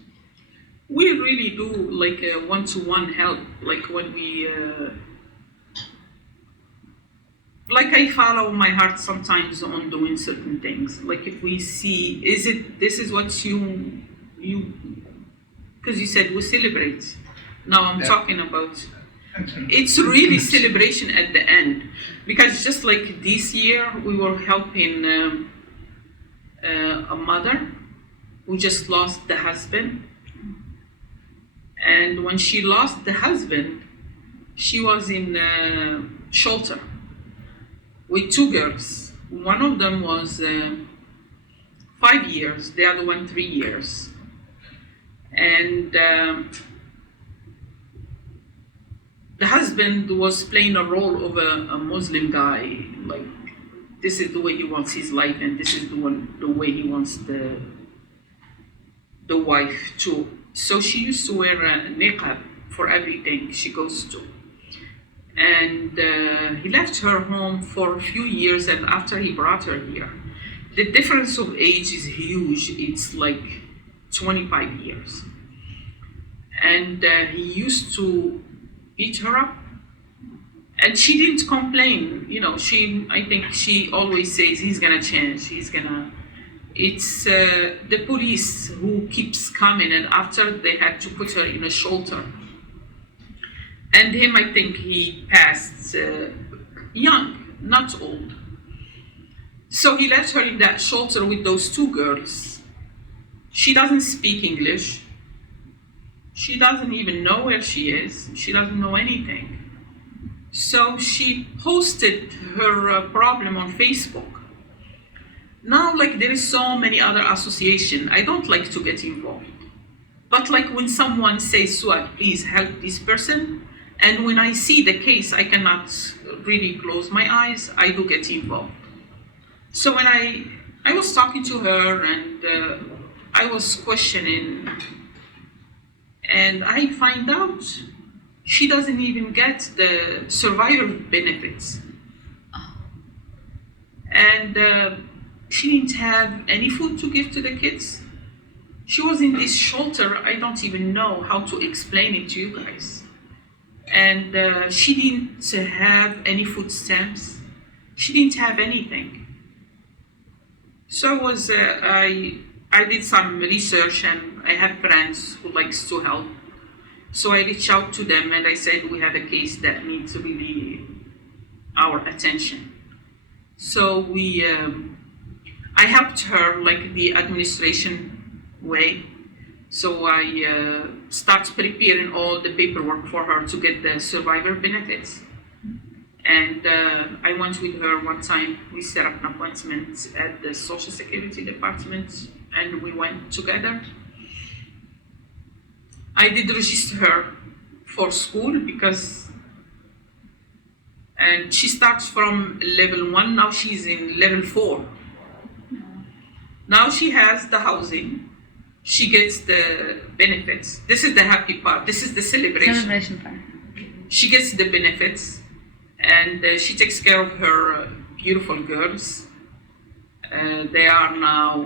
We really do a one-to-one help, when we I follow my heart sometimes on doing certain things. If we see, this is what you because you said we celebrate. Now I'm talking about, it's really celebration at the end. Because just this year, we were helping a mother who just lost the husband. And when she lost the husband, she was in shelter with two girls. One of them was 5 years, the other one 3 years. And the husband was playing a role of a Muslim guy, this is the way he wants his life, and this is the way he wants the wife too. So she used to wear a niqab for everything she goes to. And he left her home for a few years, and after he brought her here, the difference of age is huge. It's like 25 years. And he used to beat her up, and she didn't complain. You know, I think she always says he's gonna change, it's the police who keeps coming, and after they had to put her in a shelter. And him, I think he passed young, not old. So he left her in that shelter with those two girls. She doesn't speak English. She doesn't even know where she is. She doesn't know anything. So she posted her problem on Facebook. Now, like, there is so many other associations. I don't like to get involved. But like when someone says, Souad, please help this person, and when I see the case, I cannot really close my eyes, I do get involved. So when I was talking to her, and I was questioning, and I find out she doesn't even get the survivor benefits. And she didn't have any food to give to the kids. She was in this shelter, I don't even know how to explain it to you guys. And she didn't have any food stamps. She didn't have anything. So I did some research, and I have friends who likes to help. So I reached out to them, and I said, we have a case that needs really our attention. So I helped her like the administration way. So I start preparing all the paperwork for her to get the survivor benefits. And I went with her one time. We set up an appointment at the Social Security Department, and we went together. I did register her for school and she starts from level 1, now she's in level 4. Now she has the housing, she gets the benefits. This is the happy part, this is the celebration part. She gets the benefits, and she takes care of her beautiful girls. They are now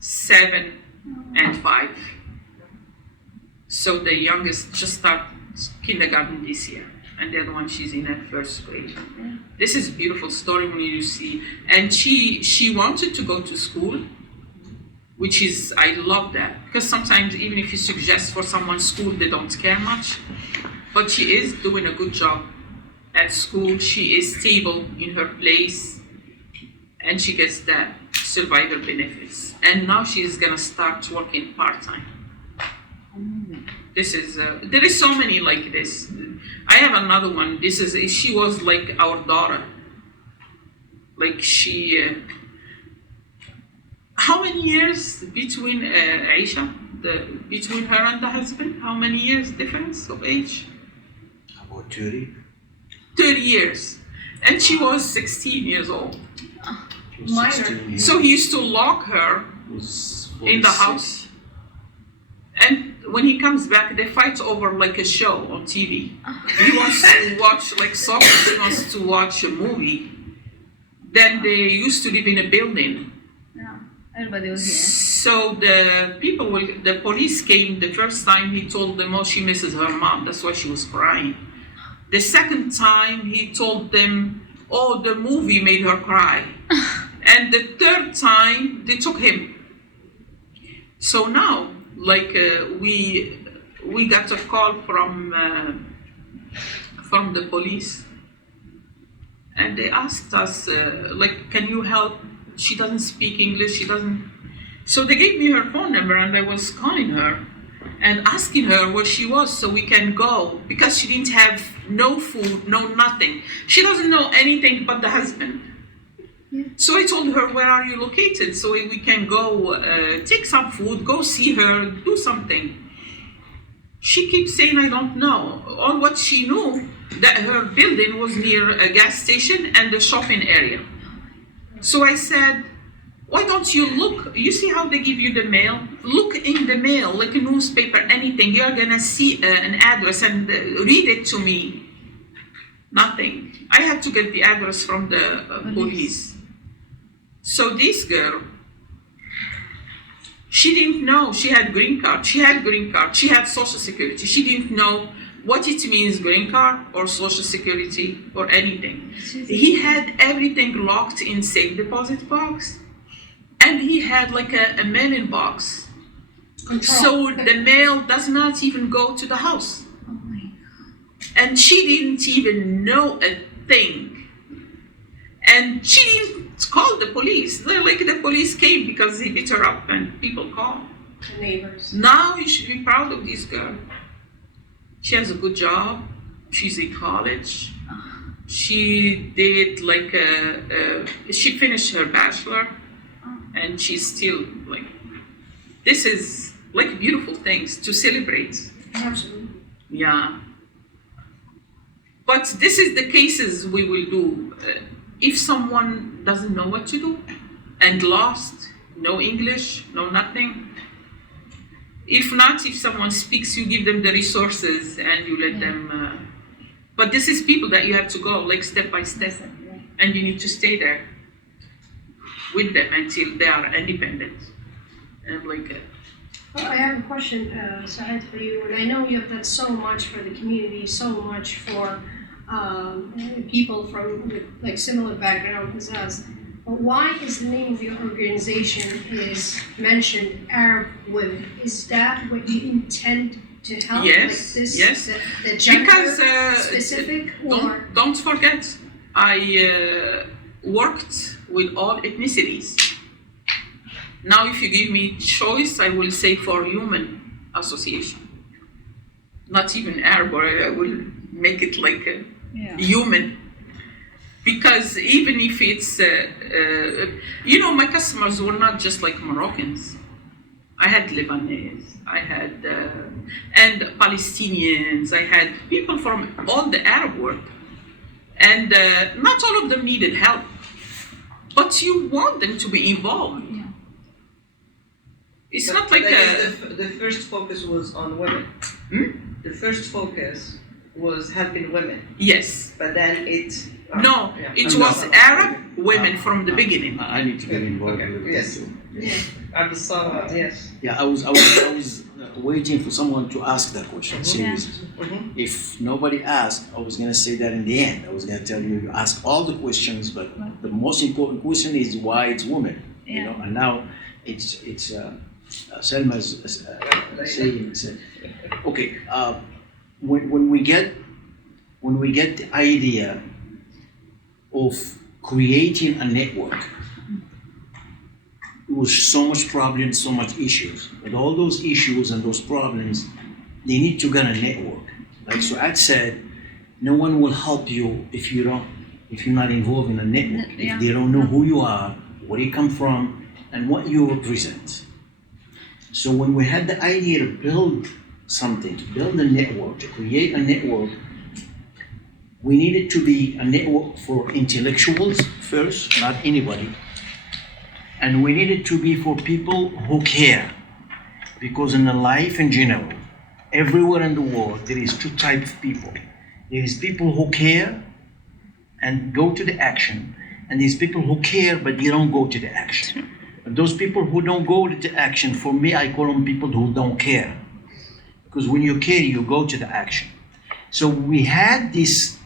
7 and 5. So the youngest just started kindergarten this year, and the other one, she's in her first grade. Yeah. This is a beautiful story when you see. And she wanted to go to school, which is, I love that. Because sometimes even if you suggest for someone school, they don't care much. But she is doing a good job at school. She is stable in her place, and she gets the survivor benefits. And now she is gonna start working part-time. This is, there is so many like this. I have another one. She was like our daughter. Like how many years between Aisha, between her and the husband? How many years difference of age? About 30. 30 years. And she was 16 years old. Minor. So he used to lock her in the house. And when he comes back, they fight over like a show on TV. He wants to watch like soccer, she wants to watch a movie. Then they used to live in a building. Yeah, everybody was here. So the police came the first time. He told them, oh, she misses her mom. That's why she was crying. The second time, he told them, oh, the movie made her cry. And the third time, they took him. So now, like we got a call from the police, and they asked us, like, can you help? She doesn't speak English. She doesn't. So they gave me her phone number, and I was calling her and asking her where she was so we can go, because she didn't have no food, no nothing. She doesn't know anything but the husband. Yeah. So I told her, where are you located? So we can go take some food, go see her, do something. She keeps saying, I don't know. All what she knew that her building was near a gas station and a shopping area. So I said, why don't you look? You see how they give you the mail? Look in the mail, like a newspaper, anything. You're gonna see an address and read it to me. Nothing. I had to get the address from the police. So this girl, she didn't know she had green card. She had green card. She had social security. She didn't know what it means, green card or social security or anything. He had everything locked in safe deposit box, and he had like a mailing box. So the mail does not even go to the house. Oh my. And she didn't even know a thing. And she didn't call the police. Like the police came because they beat her up and people called. The neighbors. Now you should be proud of this girl. She has a good job. She's in college. She did like she finished her bachelor, and she's still like, this is like beautiful things to celebrate. Absolutely. Yeah. But this is the cases we will do. If someone doesn't know what to do and lost, no English, no nothing. If not, if someone speaks, you give them the resources and you let them. But this is people that you have to go like step by step, and you need to stay there with them until they are independent. And like. Well, I have a question, Souad, for you, and I know you have done so much for the community, so much for people from like similar background as us. But why is the name of your organization is mentioned Arab Women? Is that what you intend to help? Yes, like this, yes. The gender Because specific, or don't forget, I worked with all ethnicities. Now, if you give me choice, I will say for Human Association. Not even Arab, or I will make it like human. Because even if it's, my customers were not just like Moroccans. I had Lebanese, I had, and Palestinians, I had people from all the Arab world. And not all of them needed help. But you want them to be involved. It's not like the first focus was on women. The first focus was helping women. Yes. But then it was Arab women from the beginning. I need to get involved Okay, with yes. this too. I saw yes. Yeah, I was waiting for someone to ask that question. Seriously. If nobody asked, I was gonna say that in the end. I was gonna tell you ask all the questions, but the most important question is why it's women. You know, and now it's Selma's saying. Okay, when we get the idea of creating a network with so much problems, so much issues, but all those issues and those problems, they need to get a network. Like Souad said, no one will help you if you're not involved in a network. If they don't know who you are, where you come from, and what you represent. So when we had the idea to build something, to build a network, to create a network, we needed to be a network for intellectuals first, not anybody. And we needed to be for people who care. Because in the life in general, everywhere in the world, there is two types of people. There is people who care and go to the action, and there's people who care but they don't go to the action. And those people who don't go to the action, for me, I call them people who don't care. Because when you care, you go to the action. So we had these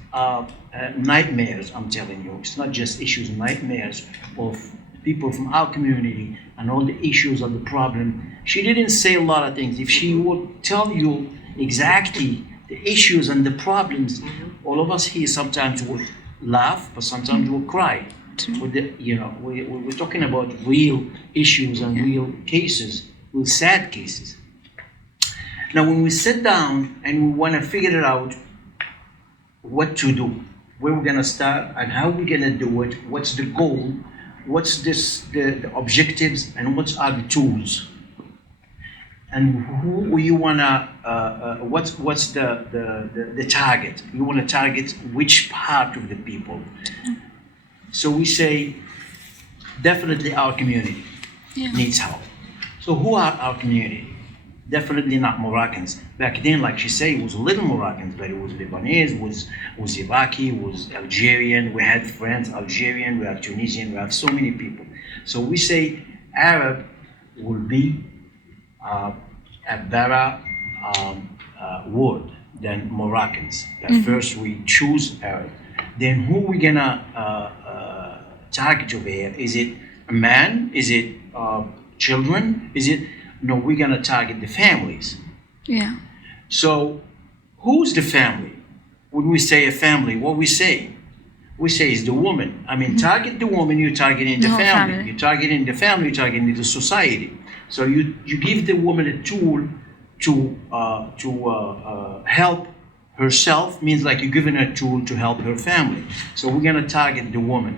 nightmares, I'm telling you. It's not just issues, nightmares of people from our community and all the issues of the problem. She didn't say a lot of things. If she would tell you exactly the issues and the problems, all of us here sometimes would laugh, but sometimes would cry. We're talking about real issues and real cases, real sad cases. Now, when we sit down and we want to figure it out, what to do, where we're going to start, and how we're going to do it, what's the goal, what's the objectives, and what are the tools. and who you wanna what's the target? You wanna target which part of the people? So we say definitely our community needs help. So who are our community? Definitely not Moroccans. Back then, like she said, it was little Moroccans, but it was Lebanese, was Iraqi, was Algerian. We had friends Algerian, we have Tunisian, we have so many people. So we say Arab will be a better word than Moroccans. That first we choose Arab. Then who we gonna target over here? Is it a man? Is it children? Is it no? We're gonna target the families. Yeah. So who's the family? When we say a family, what we say? We say is the woman. I mean, target the woman. You're targeting the whole family. family. You're targeting the family. You're targeting the society. So you give the woman a tool to help herself. Means like you're giving her a tool to help her family. So we're gonna target the woman.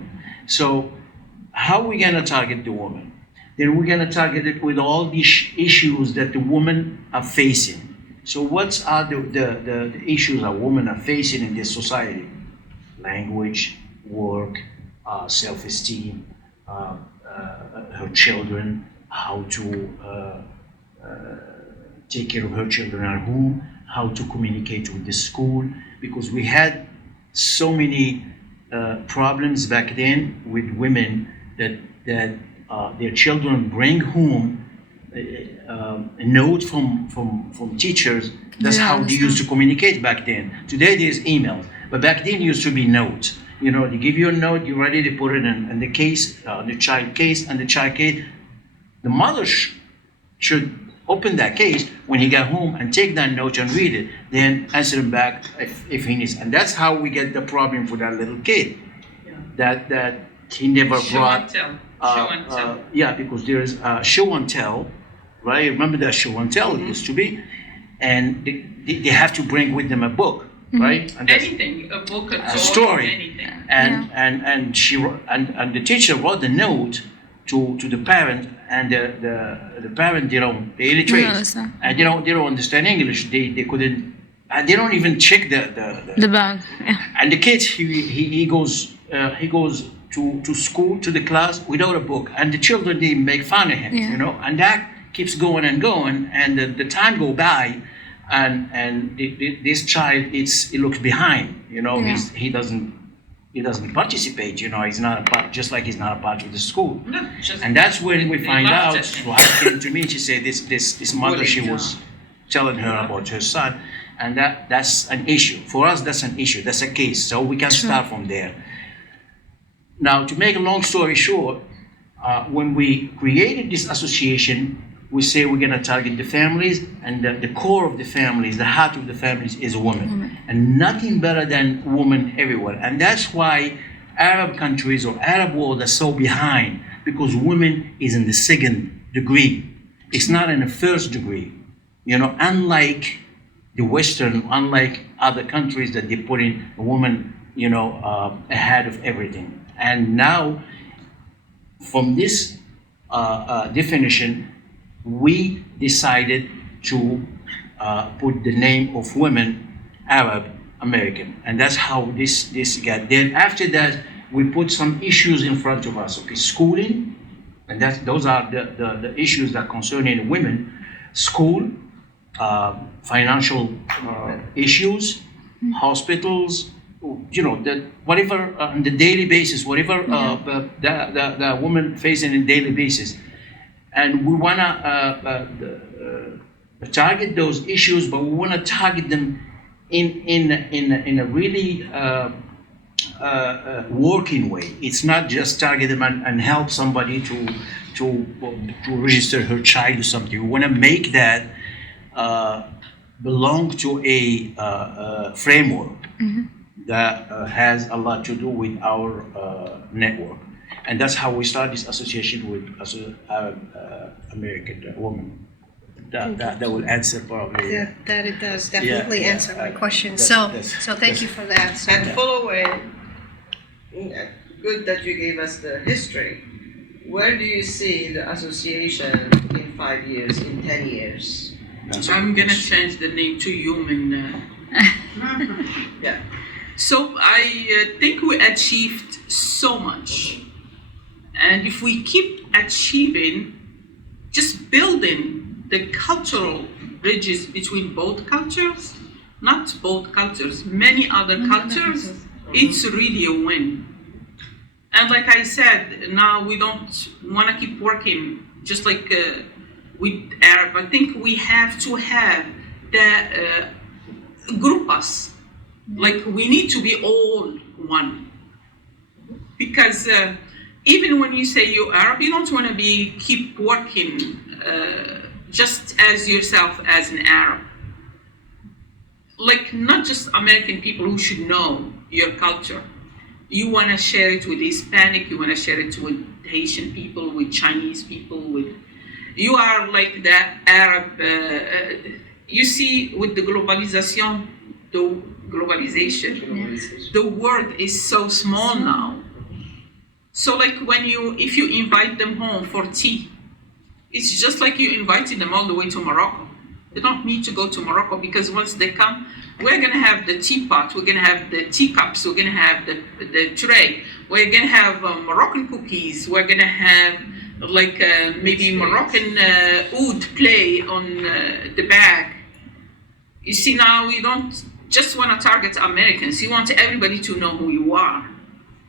So how are we gonna target the woman? Then we're gonna target it with all these issues that the women are facing. So what are the issues that women are facing in this society? Language, work, self-esteem, her children, how to take care of her children at home, how to communicate with the school, because we had so many problems back then with women that their children bring home a note from teachers. That's how they used to communicate back then. Today there's emails, but back then it used to be notes. You know, they give you a note, you're ready to put it in the case, the child case, and the child case. The mother should open that case when he got home and take that note and read it, then answer him back if he needs. And that's how we get the problem for that little kid. That he never brought. Show and tell. Yeah, because there is show and tell, right? Remember that show and tell used to be, and they have to bring with them a book, right? And that's Anything, a book, a toy, story. anything. And the teacher wrote the note to the parent, and the parent they illiterate, and they don't understand English. They couldn't, and they don't even check The bag. Yeah. and the kid he goes to school, to the class without a book, and the children they make fun of him, and that keeps going and going, and the time go by, and this child he looks behind, he doesn't participate, he's not a part, just like he's not a part of the school. And that's when we find out. Souad came to me, she said this mother, she was telling her about her son, and that's an issue for us. That's an issue, that's a case, so we can start from there. Now, to make a long story short, when we created this association, we say we're going to target the families, and the core of the families, the heart of the families is a woman. And nothing better than women everywhere. And that's why Arab countries or Arab world are so behind, because women is in the second degree. It's not in the first degree. Unlike the Western, unlike other countries that they put in a woman, ahead of everything. And now, from this definition, we decided to put the name of women Arab American, and that's how this got. Then after that, we put some issues in front of us. Okay, schooling, and those are the issues that concerning women. School, financial issues, hospitals. Whatever on the daily basis, whatever the woman facing on a daily basis. And we want to target those issues, but we want to target them in a really working way. It's not just target them and help somebody to register her child or something. We want to make that belong to a framework that has a lot to do with our network. And that's how we start this association with Arab American women. That will answer probably. Yeah, that it does definitely answer my question. So thank that's- you for that. So And following, good that you gave us the history. Where do you see the association in 5 years, in 10 years? That's a I'm good gonna question. change the name to human. Yeah. So I think we achieved so much. And if we keep achieving, just building the cultural bridges between both cultures, not both cultures, many other cultures, it's really a win. And like I said, now we don't want to keep working just like with Arab. I think we have to have the group us. Like we need to be all one. Because even when you say you're Arab, you don't want to keep working just as yourself as an Arab. Like not just American people who should know your culture. You want to share it with Hispanic, you want to share it with Haitian people, with Chinese people, you are like the Arab, you see with the globalization, the world is so small now. So like if you invite them home for tea, it's just like you invited them all the way to Morocco. They don't need to go to Morocco because once they come, we're gonna have the teapot, we're gonna have the teacups, we're gonna have the tray, we're gonna have Moroccan cookies, we're gonna have like maybe Moroccan oud play on the bag. You see now you don't just want to target Americans, you want everybody to know who you are.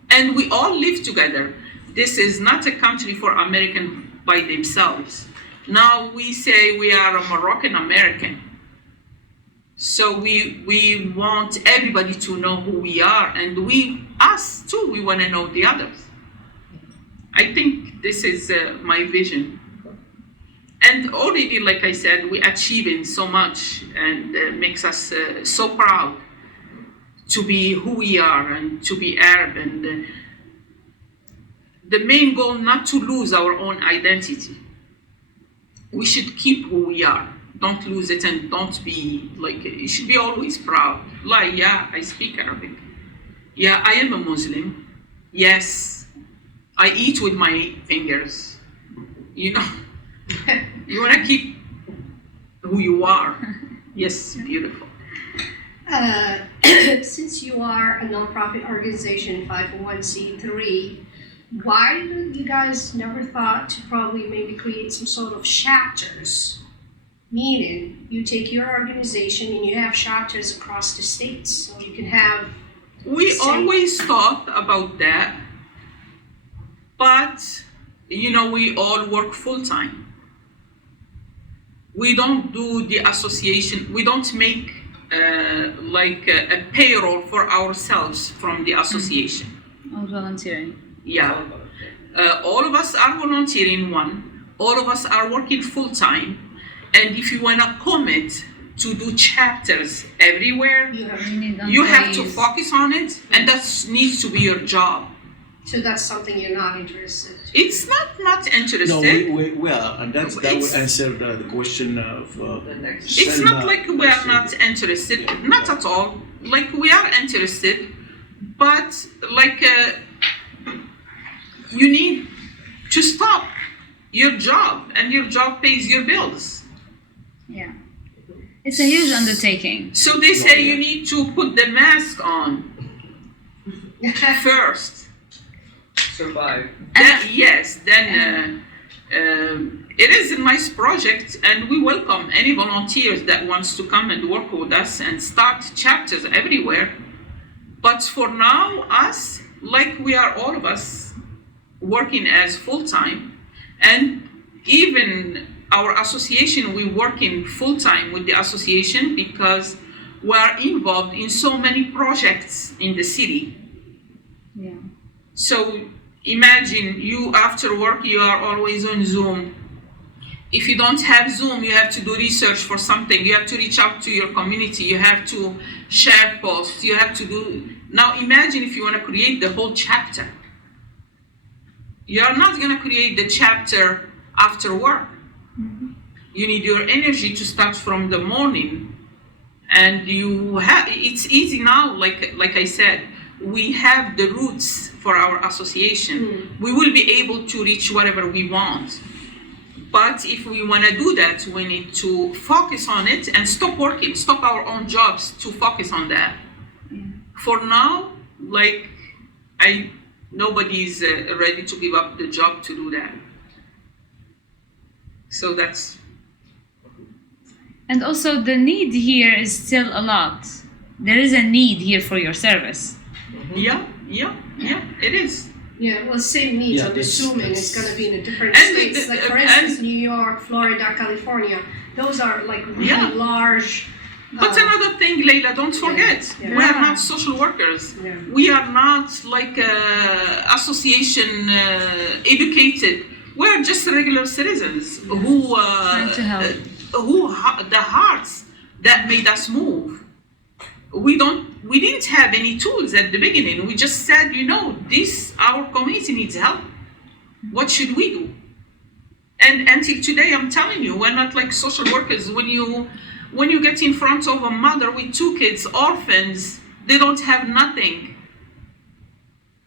And we all live together. This is not a country for Americans by themselves. Now we say we are a Moroccan American. So we want everybody to know who we are, and us too, we want to know the others. I think this is my vision. And already, like I said, we're achieving so much, and makes us so proud to be who we are and to be Arab. And the main goal, not to lose our own identity. We should keep who we are. Don't lose it, and don't be like, you should be always proud. Like, yeah, I speak Arabic. Yeah, I am a Muslim. Yes, I eat with my fingers. You know, you want to keep who you are. Yes, beautiful. Since you are a nonprofit organization, 501c3, why did you guys never thought to probably maybe create some sort of chapters? Meaning, you take your organization and you have chapters across the states, so you can have. We always thought about that, but we all work full time. We don't do the association. We don't make like a payroll for ourselves from the association. All volunteering. Yeah. All of us are volunteering, all of us are working full time, and if you want to commit to do chapters everywhere, you have to focus on it, and that needs to be your job. So that's something you're not interested in? It's not interested. No, we are, and that will answer the question of The next. It's Selma not like we are not interested, not at all. Like we are interested, but like you need to stop your job, and your job pays your bills. Yeah. It's a huge undertaking. So they say you need to put the mask on first. Survive. Then it is a nice project, and we welcome any volunteers that wants to come and work with us and start chapters everywhere. But for now, us, like we are all of us working as full-time, and even our association, we working full-time with the association because we are involved in so many projects in the city. Yeah. So imagine you after work, you are always on Zoom. If you don't have Zoom, you have to do research for something. You have to reach out to your community. You have to share posts. You have to do. Now imagine if you want to create the whole chapter. You are not going to create the chapter after work. Mm-hmm. You need your energy to start from the morning. And it's easy now, like I said, we have the roots for our association. We will be able to reach whatever we want. But if we want to do that, we need to focus on it and stop working, stop our own jobs to focus on that. For now, like, nobody's ready to give up the job to do that. So that's. And also the need here is still a lot. There is a need here for your service. Yeah, it is. Yeah, well, same needs. Yeah, I'm this- assuming it's going to be in a different And states. the- Like, for and- instance, New York, Florida, California. Those are like really Yeah. large. But another thing, Leila, don't forget, Yeah. we are not social workers. Yeah. We are not like association educated. We are just regular citizens who Trying to help. the hearts that made us move. We didn't have any tools at the beginning. We just said, our community needs help. What should we do? And until today, I'm telling you, we're not like social workers. When you get in front of a mother with 2 kids, orphans, they don't have nothing.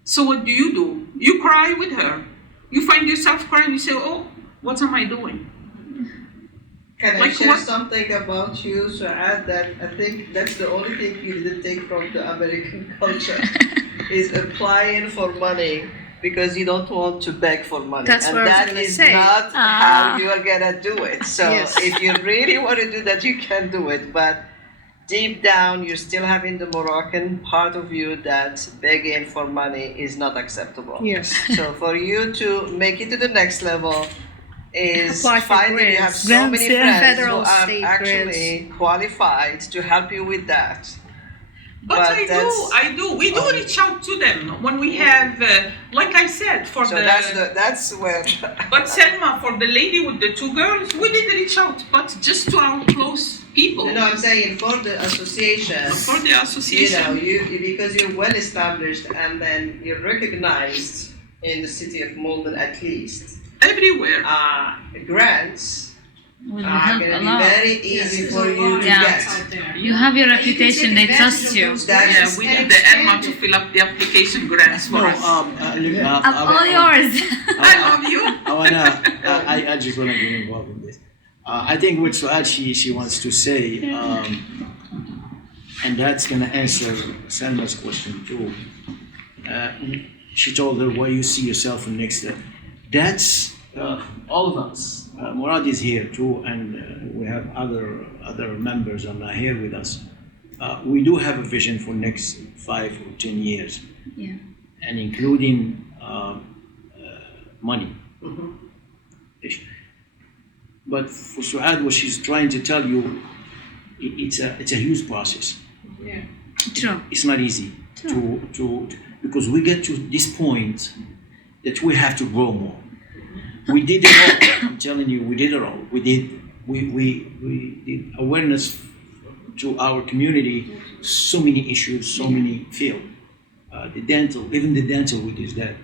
So what do? You cry with her. You find yourself crying, you say, oh, what am I doing? Can I Like share what? something about you, Souad, that I think that's the only thing you didn't take from the American culture, is applying for money because you don't want to beg for money. That's and what I was that gonna is say. not how you are gonna do it. So Yes. if you really want to do that, you can do it. But deep down, you're still having the Moroccan part of you that begging for money is not acceptable. Yes. So for you to make it to the next level is Apply for finding you have grants. so Grants, many yeah. friends Federal, who are state actually qualified to help you with that. But But I that's- do. We do reach out to them when we have, like I said, for So the. that's where But Selma, for the lady with the 2 girls, we did reach out, but just to our close people. no, I'm saying for the association. For the association. You because you're well established and then you're recognized in the city of Malden at least. Everywhere. Grants Will are help going to a be lot. very Yes, easy there's for a you lot to Yeah. get. out there. You have your And you can reputation, take they advantage trust of you. those That Yeah, is- we and need the Emma expand to it. fill up the application grants for No, us. All yours. I love you. I just want to get involved in this. I think what Souad she wants to say, and that's going to answer Salma's question too. She told her, where you see yourself in next step. That's all of us. Murad is here too, and we have other members are not here with us. We do have a vision for next 5 or 10 years. Yeah. And including money. But for Souad, what she's trying to tell you, it's a huge process. Yeah. True. It's not easy to because we get to this point that we have to grow more. We did it all. I'm telling you, we did it all. We did awareness to our community. So many issues, so many fields. The dental, even the dental, we did that.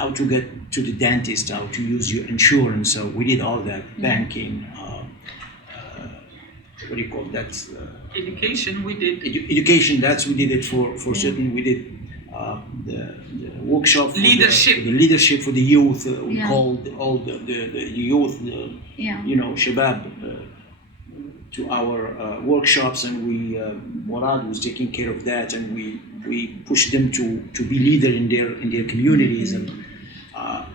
How to get to the dentist, how to use your insurance. So we did all that. Banking. What do you call that? Education, we did. Education. We did it for certain. We did the workshop for Leadership. for the leadership for the youth. We Yeah. called all the youth. Yeah. Shabab. To our workshops, and Murad was taking care of that, and we pushed them to be leader in their communities, and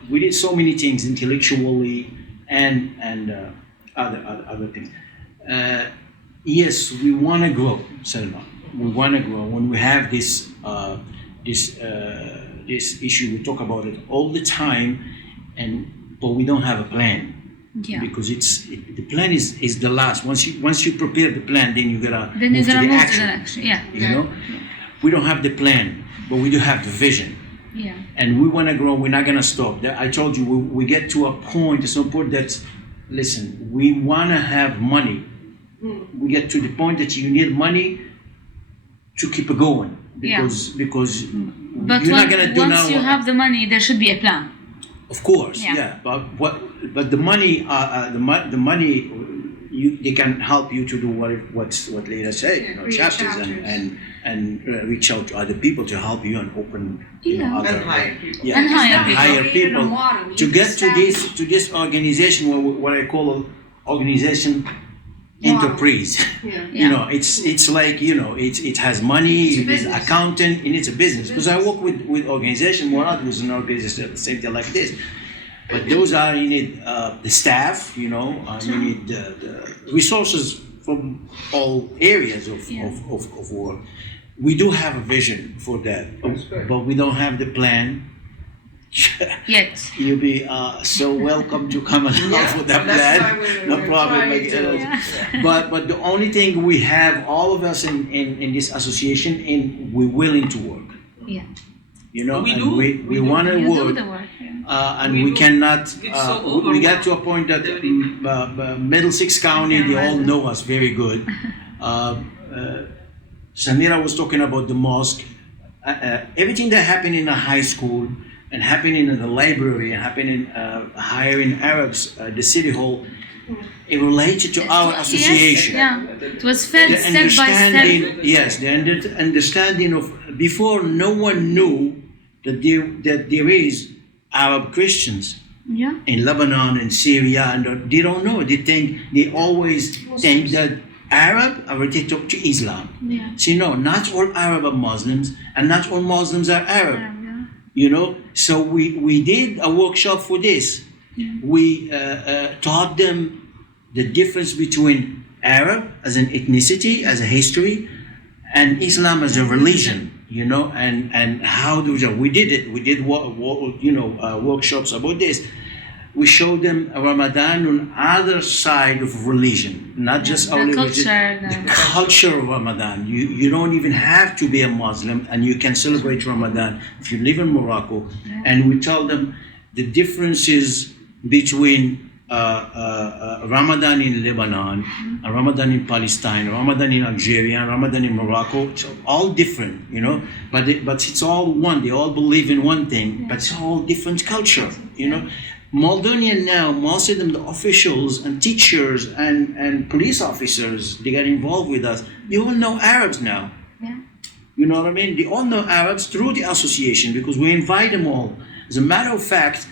we did so many things intellectually and other things. Yes, we want to grow, Selma. We want to grow. When we have this issue, we talk about it all the time, but we don't have a plan. Yeah. Because the plan is the last. Once you prepare the plan, then you gotta Then you're move to gonna the move action. to the action. Yeah. You know, we don't have the plan, but we do have the vision, Yeah. and we want to grow. We're not gonna stop. I told you, we get to a point, at some point that, listen, we want to have money. We get to the point that you need money to keep it going, because But you're not gonna do once now. you have the money, there should be a plan. Of course, Yeah. yeah. But the money, the money, they can help you to do what Leila said. Yeah, create Chapters chapters. and reach out to other people to help you and open other And hire people. yeah, And hire and people. hire Created a people model. to You get to established- this organization, what I call an organization enterprise. Yeah. You know, it's like, you know, it has money, It's a it is business. accountant, and it's a business. Because I work with organization, Murat was an organization at the same time like this. But those are, you need the staff, you know, you need the resources from all areas of work. We do have a vision for that, but we don't have the plan. Yet. You'll be so welcome to come and help with that that's plan. why we're, No we're problem. trying Like, to- Yeah. but the only thing we have, all of us in this association, we're willing to work. Yeah. You know, We and do. we We do. want to You do work. the work. Yeah. And We we do. cannot. It's so We got to a point that overwhelmed. Middlesex County, they all know us very good. Samira was talking about the mosque. Everything that happened in the high school and happening in the library and happening hiring Arabs, the city hall, it related to our association. Yeah. It was fed The step by step. understanding, yes, the understanding of before no one knew that there is Arab Christians Yeah. in Lebanon and Syria, and they don't know. They always think that Arab are related to Islam. Yeah. See, no, not all Arab are Muslims, and not all Muslims are Arab. Yeah. You know, so we did a workshop for this. We taught them the difference between Arab as an ethnicity, as a history, and Islam as a religion. You know, and how do we did it? We did workshops about this. We showed them Ramadan on other side of religion, not just The our religion. culture, The culture of Ramadan. You don't even have to be a Muslim, and you can celebrate Ramadan if you live in Morocco. And we tell them the differences between Ramadan in Lebanon, Ramadan in Palestine, Ramadan in Algeria, Ramadan in Morocco. It's all different, you know. But it's all one. They all believe in one thing, but it's all different culture, you know. Moldonian now, most of them, the officials and teachers and police officers, they get involved with us. They all know Arabs now. Yeah. You know what I mean? They all know Arabs through the association because we invite them all. As a matter of fact,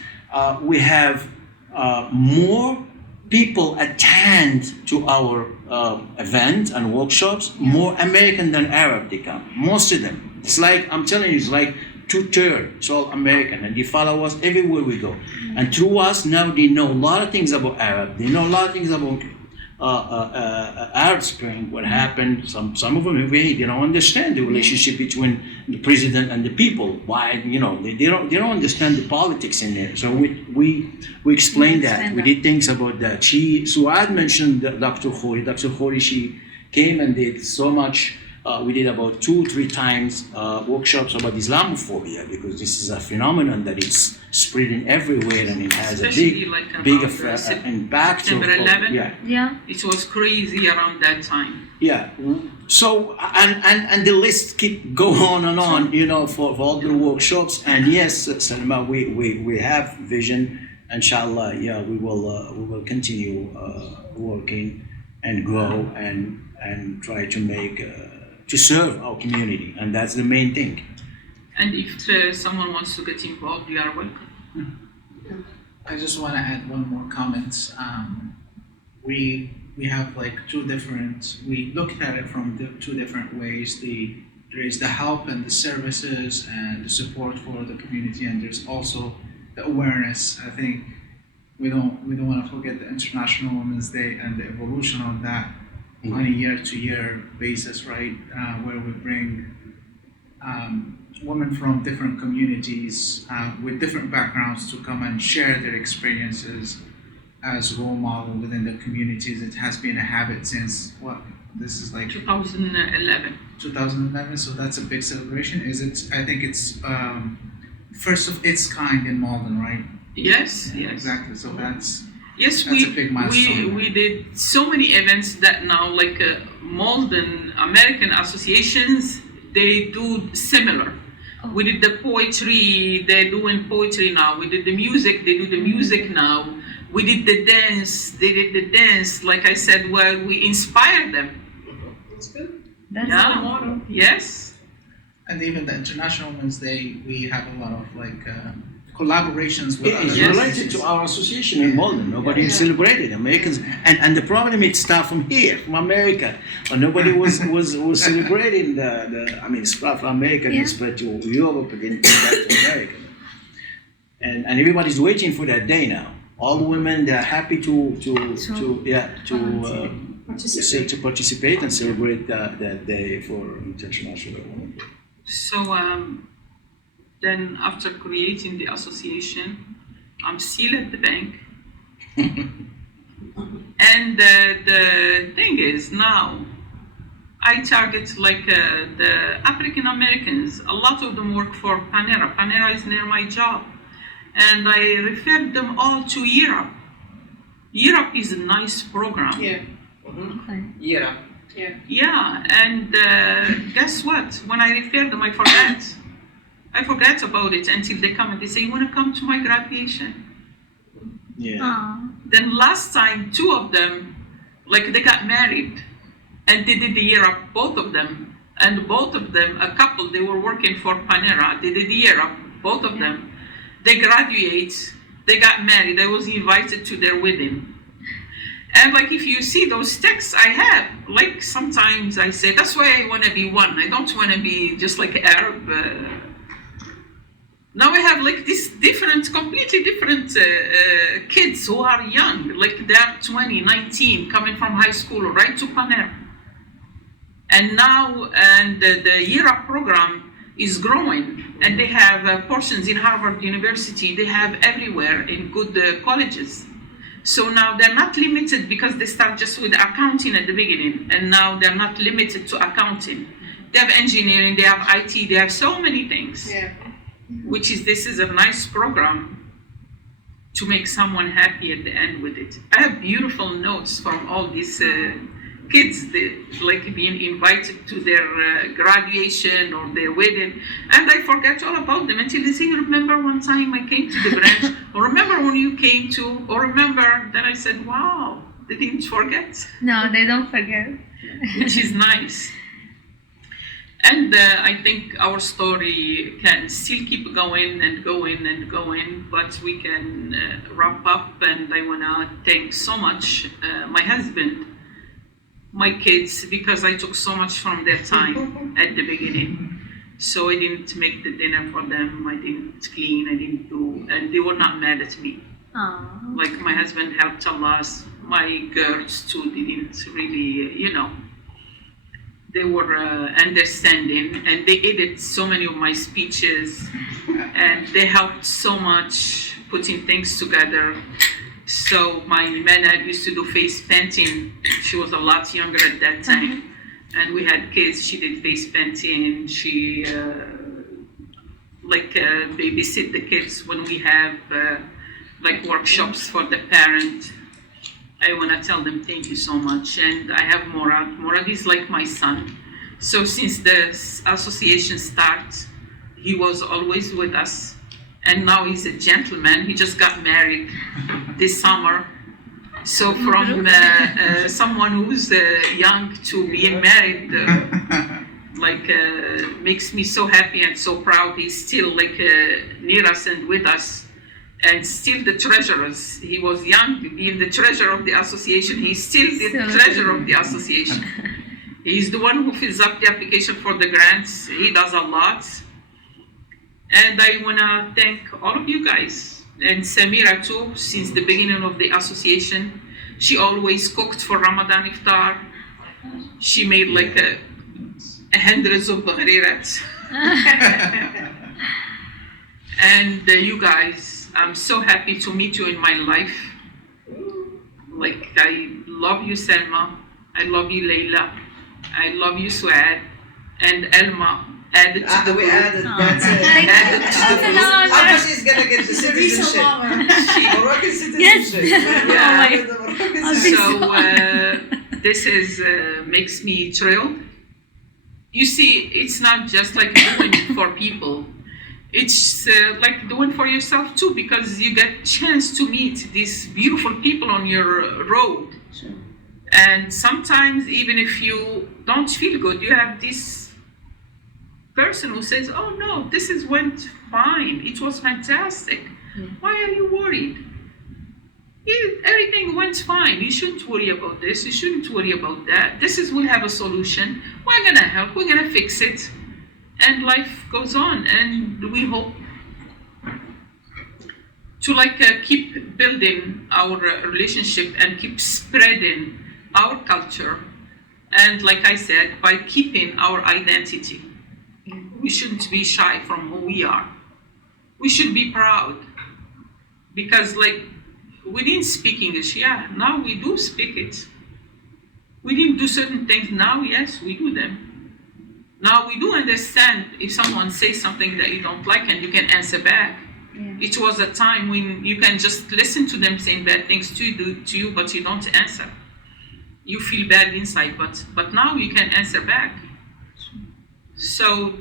we have more people attend to our event and workshops, more American than Arab they come. Most of them. It's like, I'm telling you, it's like 2/3. It's all American, and they follow us everywhere we go. And through us, now they know a lot of things about Arab. They know a lot of things about Arab Spring, what happened. Some of them really they don't understand the relationship between the president and the people. Why, you know, they don't understand the politics in there. So we explained that. We did things about that. Souad mentioned Dr. Khoury. Dr. Khoury, she came and did so much. We did about 2-3 times workshops about Islamophobia because this is a phenomenon that is spreading everywhere and it has Especially a like big about impact. September 11. Yeah. Yeah. It was crazy around that time. Yeah. So and the list keep go on and on, you know, for all the workshops. And yes, Salma, we have vision. Inshallah, yeah, we will continue working and grow and try to make to serve our community, and that's the main thing. And if someone wants to get involved, you are welcome. I just want to add one more comment. We have like we looked at it from two different ways. There is the help and the services and the support for the community, and there's also the awareness. I think we don't want to forget the International Women's Day and the evolution of that on a year-to-year basis, right? Where we bring women from different communities with different backgrounds to come and share their experiences as role model within the communities. It has been a habit since this is like 2011. 2011, so that's a big celebration. I think it's first of its kind in Malden, right? Yes. Exactly, so that's Yes, a big milestone. we did so many events that now, like Malden American associations, they do similar. We did the poetry, they're doing poetry now. We did the music, they do the music now. We did the dance, they did the dance. Like I said, where we inspired them. That's good. That's Yeah. the motto. Yes. And even the International Women's Day, we have a lot of collaborations with It's other related agencies. to our association in Malden. Nobody celebrated Americans, and the problem it started from here, from America, but nobody was celebrating the. I mean, it's from America Yeah. spread to Europe and then came back to America, and everybody's waiting for that day now. All the women they're happy to participate and celebrate that day for International Women's Day. So then after creating the association, I'm still at the bank. And the thing is now, I target the African Americans. A lot of them work for Panera. Panera is near my job. And I referred them all to Europe. Europe is a nice program. Yeah. Okay. Yeah. Yeah, and guess what? When I refer them, I forget about it until they come and they say, "You want to come to my graduation?" Yeah. Aw. Then last time, two of them, they got married, and they did the Europe, both of them, and both of them, a couple, they were working for Panera. They did the Europe, both of them. They graduate, they got married. I was invited to their wedding. And if you see those texts I have, sometimes I say, that's why I want to be one. I don't want to be just like Arab. Now I have these completely different kids who are young, they are 20, 19, coming from high school right to Panera. And now, the Europe program is growing, and they have portions in Harvard University. They have everywhere in good colleges. So now they're not limited because they start just with accounting at the beginning, and now they're not limited to accounting. They have engineering, they have IT, they have so many things. Yeah. This is a nice program to make someone happy at the end with it. I have beautiful notes from all these kids, being invited to their graduation or their wedding, and I forget all about them until they say, "Remember one time I came to the branch," or "Remember when you came to," or "Remember," then I said, "Wow, they didn't forget," No, they don't forget. which is nice. And I think our story can still keep going and going and going, but we can wrap up. And I want to thank so much my husband, my kids, because I took so much from their time at the beginning. So I didn't make the dinner for them, I didn't clean, I didn't do, and they were not mad at me. Aww. My husband helped a lot. My girls too didn't really, they were understanding, and they edited so many of my speeches, and they helped so much putting things together. So my Nana used to do face painting. She was a lot younger at that time, and we had kids. She did face painting. She babysit the kids when we have workshops for the parent. I want to tell them thank you so much. And I have Morad. Morad is like my son. So since the association started, he was always with us. And now he's a gentleman. He just got married this summer. So from someone who's young to being married, makes me so happy and so proud. He's still near us and with us. And still the treasurers. He was young, being the treasurer of the association. He's still the treasurer of the association. He's the one who fills up the application for the grants. He does a lot. And I want to thank all of you guys. And Samira too, since the beginning of the association. She always cooked for Ramadan iftar. She made hundreds of baghrirat. And you guys, I'm so happy to meet you in my life. I love you, Selma. I love you, Leila. I love you, Souad. And Elma added to the We group. added, that's it. Added to the group. Abbas is gonna get the citizenship. Moroccan citizenship. Yeah. The Moroccan citizenship. So this is makes me thrilled. You see, it's not just doing it for people. It's doing for yourself too, because you get chance to meet these beautiful people on your road. Sure. And sometimes even if you don't feel good. You have this person who says, "Oh no, went fine. It was fantastic. Why are you worried? Everything went fine. You shouldn't worry about this. You shouldn't worry about that. We'll have a solution. We're gonna help. We're gonna fix it, and life goes on. And we hope to keep building our relationship and keep spreading our culture. And like I said, by keeping our identity, we shouldn't be shy from who we are. We should be proud because we didn't speak English. Yeah, now we do speak it. We didn't do certain things. Now, yes, we do them. Now we do understand if someone says something that you don't like and you can answer back. Yeah. It was a time when you can just listen to them saying bad things to you, but you don't answer. You feel bad inside, but now you can answer back. So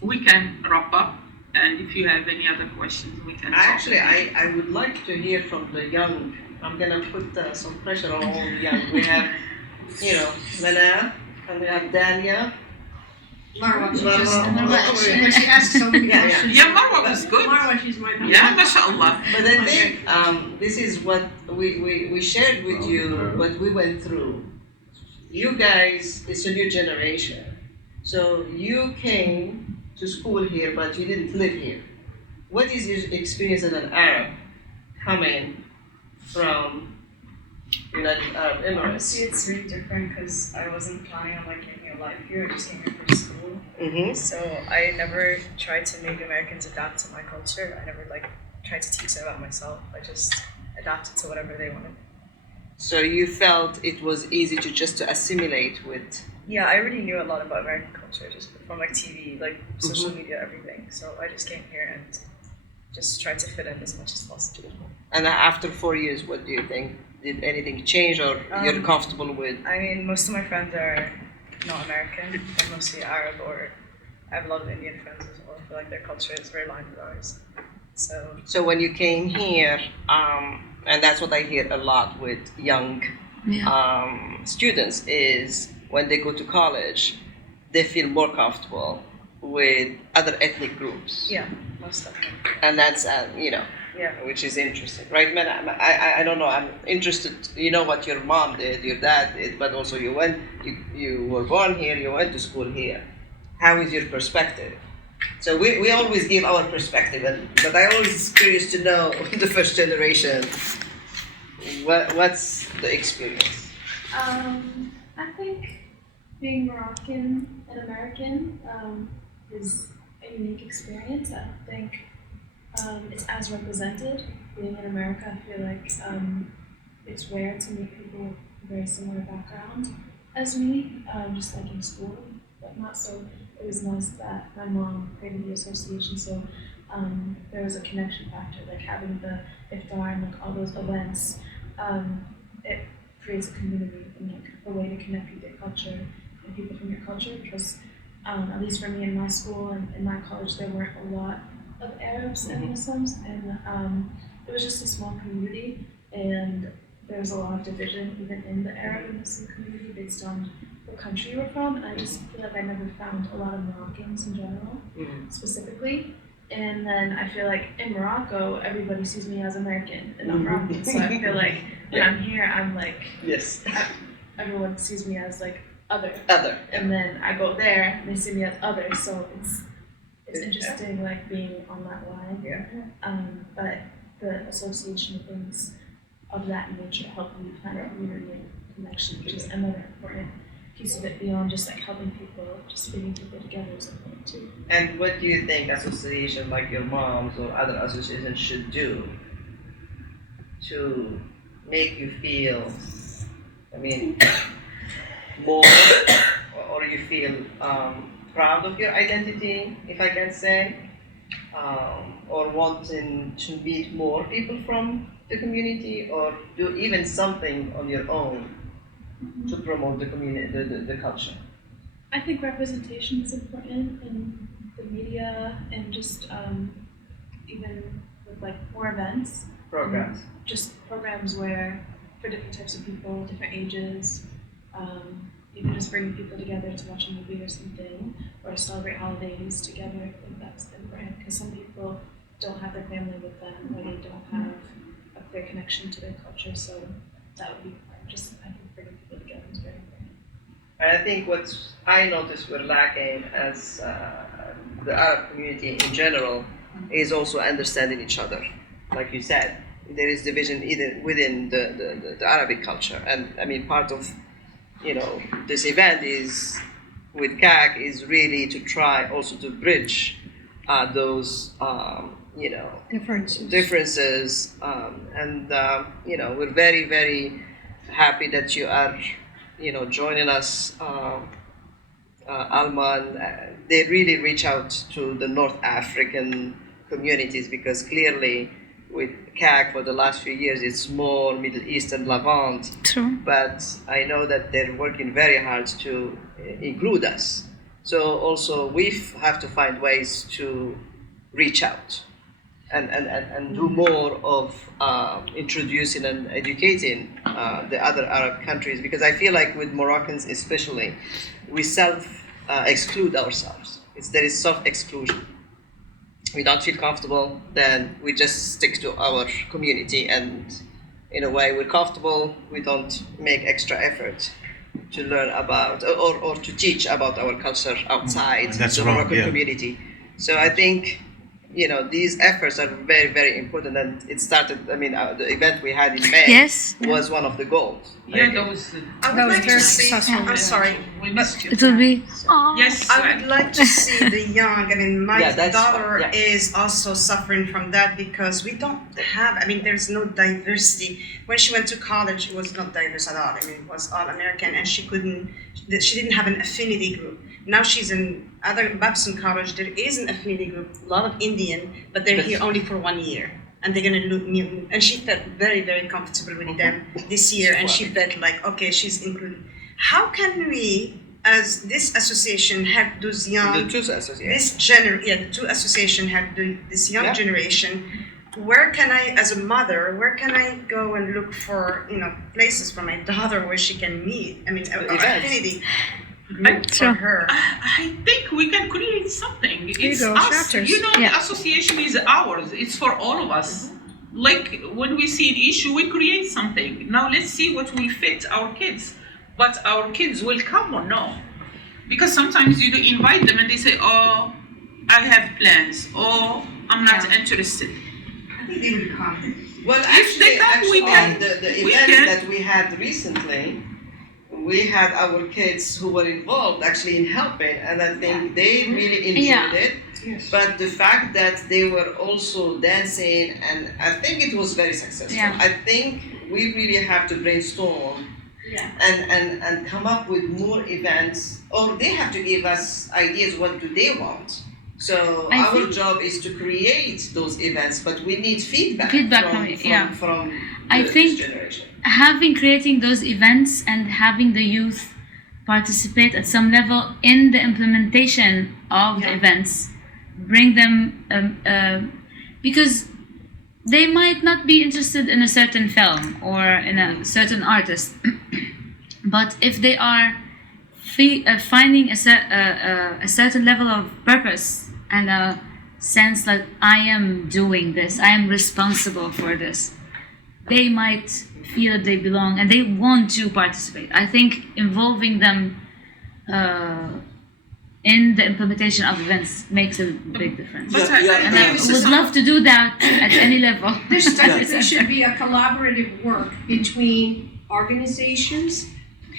we can wrap up, and if you have any other questions, we can. Actually, I would like to hear from the young. I'm gonna put some pressure on all the young. We have, Lana, and we have Dalia. Marwa, Marwa. she asked so many Yeah, yeah. questions. Yeah, Marwa was good. Marwa, she's my Yeah, mashallah. But I think this is what we shared with you, what we went through. You guys, it's a new generation. So you came to school here, but you didn't live here. What is your experience as an Arab coming from United Arab Emirates? Honestly, it's really different because I wasn't planning on making a life here. I just came here for school. Mm-hmm. So I never tried to make Americans adapt to my culture. I never tried to teach them about myself. I just adapted to whatever they wanted. So you felt it was easy to assimilate with. Yeah, I already knew a lot about American culture just from TV, social media, everything. So I just came here and just tried to fit in as much as possible. And after 4 years, what do you think? Did anything change, or you're comfortable with? I mean, most of my friends are not American. They're mostly Arab, or I have a lot of Indian friends as well. I feel like their culture is very aligned with ours. So when you came here, and that's what I hear a lot with young students, is when they go to college, they feel more comfortable with other ethnic groups. Yeah, most definitely. And that's, Yeah. which is interesting, right, man? I don't know. I'm interested. You know what your mom did, your dad did, but also you were born here. You went to school here. How is your perspective? So we always give our perspective, but I always curious to know the first generation. What's the experience? I think being Moroccan and American is a unique experience. I don't think it's as represented. Being in America, I feel like it's rare to meet people with a very similar background as me, just in school, but not so. It was nice that my mom created the association, so there was a connection factor, having the iftar and all those events. It creates a community and a way to connect with your culture and people from your culture, because at least for me in my school and in my college, there weren't a lot of Arabs and Muslims, and it was just a small community, and there was a lot of division even in the Arab and Muslim community based on what country you were from, and I just feel like I never found a lot of Moroccans in general, specifically. And then I feel like in Morocco, everybody sees me as American and not Moroccan, so I feel like when I'm here, I'm yes. Everyone sees me as other. Other. And then I go there, and they see me as other, so it's interesting being on that line. Yeah. But the association of things of that nature help me find a community and connection, which is another important piece of it beyond just helping people, just bringing people together is important too. And what do you think association like your mom's or other associations should do to make you feel, more, or you feel proud of your identity, if I can say, or wanting to meet more people from the community, or do even something on your own to promote the community, the culture? I think representation is important in the media and just even with more events. Programs. Just programs where for different types of people, different ages, even just bringing people together to watch a movie or something, or to celebrate holidays together. I think that's important because some people don't have their family with them, or they don't have a clear connection to their culture. So that would be just, I think, bringing people together is very important. And I think what I noticed we're lacking as the Arab community in general is also understanding each other. Like you said, there is division either within the Arabic culture. And I mean, part of, this event is, with CAC, is really to try also to bridge those, differences. We're very, very happy that you are, joining us, Alman. They really reach out to the North African communities because clearly with CAC for the last few years it's more Middle East and Levant. True. But I know that they're working very hard to include us. So also we have to find ways to reach out and do more of introducing and educating the other Arab countries, because I feel like with Moroccans especially, we exclude ourselves. There is self-exclusion. We don't feel comfortable, then we just stick to our community, and in a way we're comfortable, we don't make extra effort to learn about or to teach about our culture outside the Moroccan community. So I think these efforts are very, very important, and it started. I mean, the event we had in May was one of the goals. Yeah, that was very successful. I'm sorry. We missed you. It will be. Yes, I would like to see the young. I mean, my daughter yeah. is also suffering from that because we don't have. I mean, there's no diversity. When she went to college, it was not diverse at all. I mean, it was all American, and she didn't have an affinity group. Now she's in Babson College. There is an affinity group, a lot of Indian, but they're here only for 1 year. And they're going to look new. And she felt very, very comfortable with them this year. And she felt like, okay, she's included. How can we, as this association, help those young... The two associations. The two associations help this young generation. Where can I, as a mother, go and look for, places for my daughter where she can meet? I mean, affinity. For her. I think we can create something. It's go, us. chapters. The association is ours. It's for all of us. Like when we see an issue, we create something. Now let's see what will fit our kids. But our kids will come or no? Because sometimes you invite them and they say, "Oh, I have plans," or "I'm not interested." I think they will come. Well, If they come, we can. The we event can. that we had recently, we had our kids who were involved actually in helping, and I think they really enjoyed it. Yes. But the fact that they were also dancing, and I think it was very successful. Yeah. I think we really have to brainstorm and come up with more events, or they have to give us ideas, what do they want. So our job is to create those events, but we need feedback from this generation. Creating those events and having the youth participate at some level in the implementation of the events, bring them because they might not be interested in a certain film or in a certain artist, but if they are finding a certain level of purpose and a sense that I am doing this, I am responsible for this, they might feel that they belong and they want to participate. I think involving them in the implementation of events makes a big difference. But And I would love to do that at any level. There should be a collaborative work between organizations,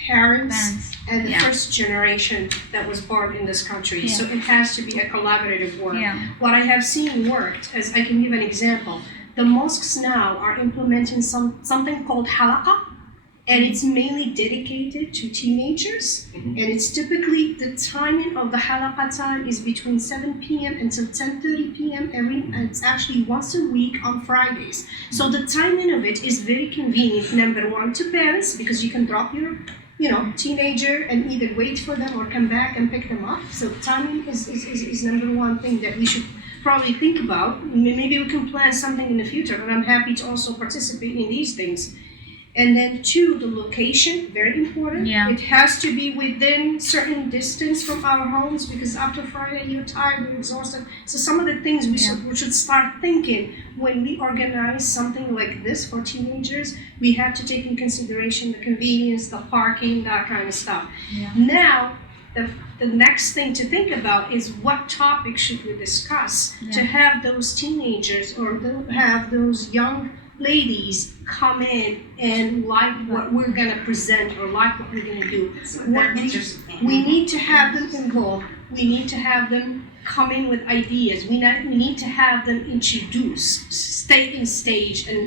parents, and the first generation that was born in this country. So it has to be a collaborative work. What I have seen worked, as I can give an example, the mosques now are implementing something called halaqa, and it's mainly dedicated to teenagers. And it's typically, the timing of the halaqa time is between 7 p.m. until 10:30 p.m. and it's actually once a week on Fridays. So the timing of it is very convenient, number one, to parents, because you can drop your teenager and either wait for them or come back and pick them up. So timing is number one thing that we should probably think about. Maybe we can plan something in the future, and I'm happy to also participate in these things. And then two, the location, very important. Yeah. It has to be within certain distance from our homes because after Friday you're tired, you're exhausted. So some of the things we should start thinking when we organize something like this for teenagers, we have to take in consideration the convenience, the parking, that kind of stuff. Yeah. Now, the next thing to think about is what topic should we discuss to have those teenagers or have those young ladies come in and like what we're going to present or like what we're going to do. We need to have them involved. We need to have them come in with ideas. We need to have them introduce, stay in stage, and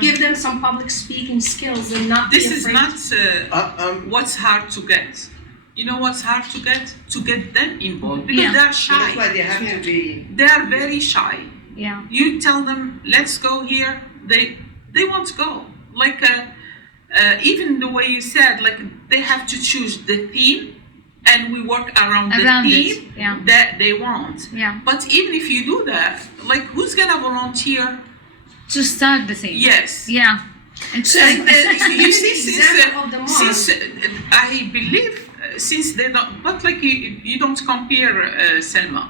give them some public speaking skills and not. This is not what's hard to get. You know what's hard to get? To get them involved because they're shy. That's why they have to be. They are very shy. Yeah. You tell them, let's go here, they won't go. Like, even the way you said, like, they have to choose the theme, and we work around the theme that they want. Yeah. But even if you do that, like, who's gonna volunteer? To start the thing. Yes. Yeah. And so, you see, since I believe, since they don't, but like, you don't compare, Selma.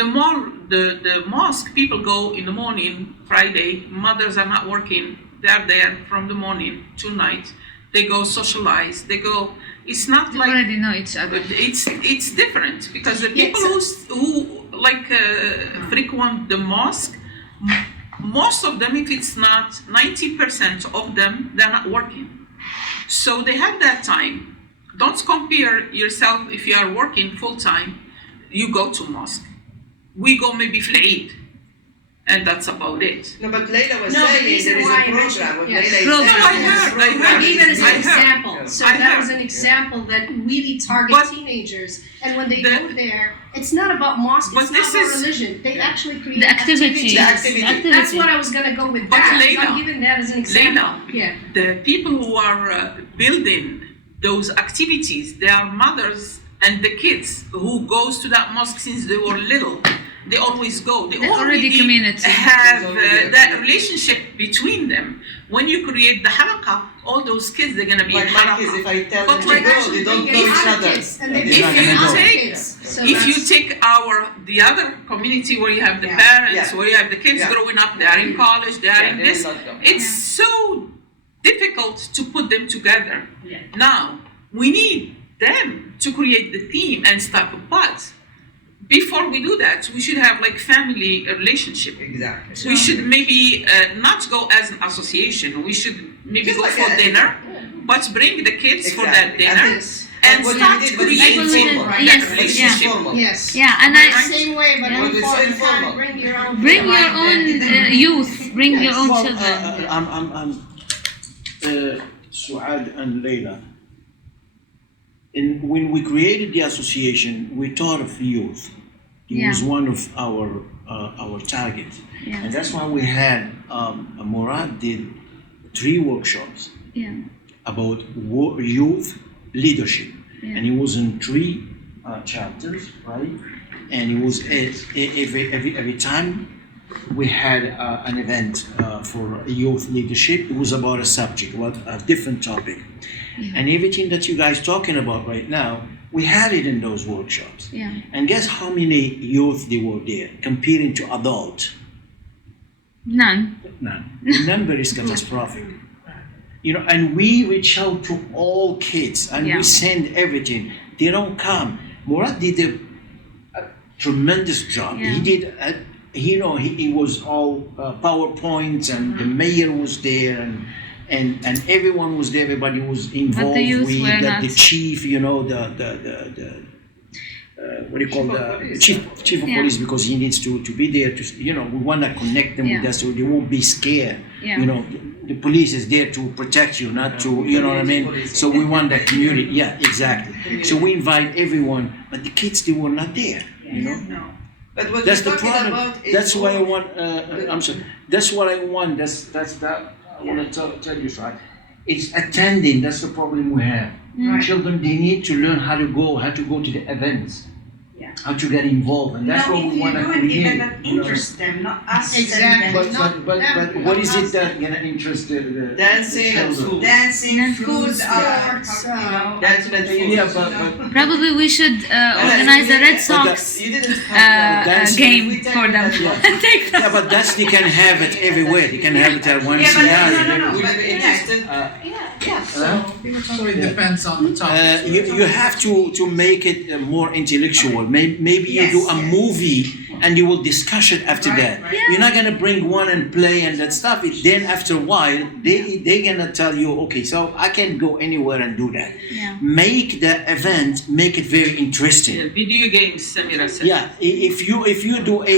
The more the mosque people go in the morning, Friday, mothers are not working, they are there from the morning to night. They go socialize, they go, it's not They like already know each other. it's different because the people who like frequent the mosque, most of them, if it's not 90% of them, they're not working. So they have that time. Don't compare yourself if you are working full time, you go to mosque. We go maybe for Eid, and that's about it. No, but Leila was saying there is a program. What Leila is saying, I gave it as an example. Yeah. So that was an example that really targets teenagers. And when they go there, it's not about mosque, it's not about religion. They actually create The activity. That's what I was going to go with But that. Leila, I'm giving that as an example. Leila, the people who are building those activities, they are mothers and the kids who goes to that mosque since they were little. They always go. They already community. have that relationship between them. When you create the halaqah, all those kids, they're going to be like in my kids, halaqah. if I tell But them like, to go, they don't know each other. If you take the other community where you have the parents, where you have the kids growing up, they are in college, they are in this, it's so difficult to put them together. Now, we need them to create the theme and stuff, but before we do that, we should have like family relationship. Exactly. We should maybe not go as an association. We should maybe Just go like for that. dinner, but bring the kids for that dinner and what start you did, but it's creating informal. that Yes, relationship. Yes. Yeah, and Same way, but But it's so informal. informal. Bring your own. bring your own youth, bring your own children. I'm Souad and Leila. When we created the association, we thought of youth. It was one of our targets, and that's why we had Murad did 3 workshops about youth leadership, and it was in 3 chapters, right? And it was every time we had an event for youth leadership. It was about a subject, a different topic, and everything that you guys talking about right now, we had it in those workshops. And guess how many youth they were there comparing to adult? None. The number is catastrophic. And we reach out to all kids and we send everything. They don't come. Murad did a tremendous job. He did. He was all PowerPoints, and the mayor was there, and everyone was there. Everybody was involved. The chief, what do you call the chief of police, because he needs to be there. We want to connect them with us so they won't be scared. The police is there to protect you, not to, you know what I mean? So we want that community. Yeah, exactly. So we invite everyone, but the kids, they were not there. No. But what That's you're the talking problem. about is That's why I want. I'm sorry. That's what I want. That's that. I want to tell you, right? It's attending. That's the problem we have. Children, they need to learn how to go to the events. how to get involved, and that's No, what if we you want to do an create. event that you know. interests them, not us. Exactly. But, Not but them, what is not it us. that gonna interest the Dancing and children? food. Dancing, Food, food, sports, you know. Dancing and food. Yeah, but Probably we should organize a Red Sox You didn't have dancing- game we take for them. that Take yeah, but that's they can have it everywhere. They can have it at one Yeah, but scenario. no. Would you be interested? So it depends on the topic. You have to make it more intellectual. Maybe you do a movie and you will discuss it after that. Right. You're not gonna bring one and play and that stuff. Then after a while, they're gonna tell you, okay, so I can go anywhere and do that. Yeah. Make the event, make it very interesting. Yeah, video games, Samira said. Yeah, if you do a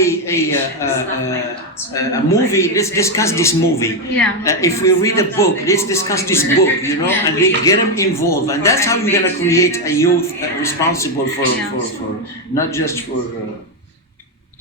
movie, let's discuss this movie. Yeah. If we read a book, let's discuss this book, you know, and they get them involved, and that's how you're gonna create a youth responsible for not just for.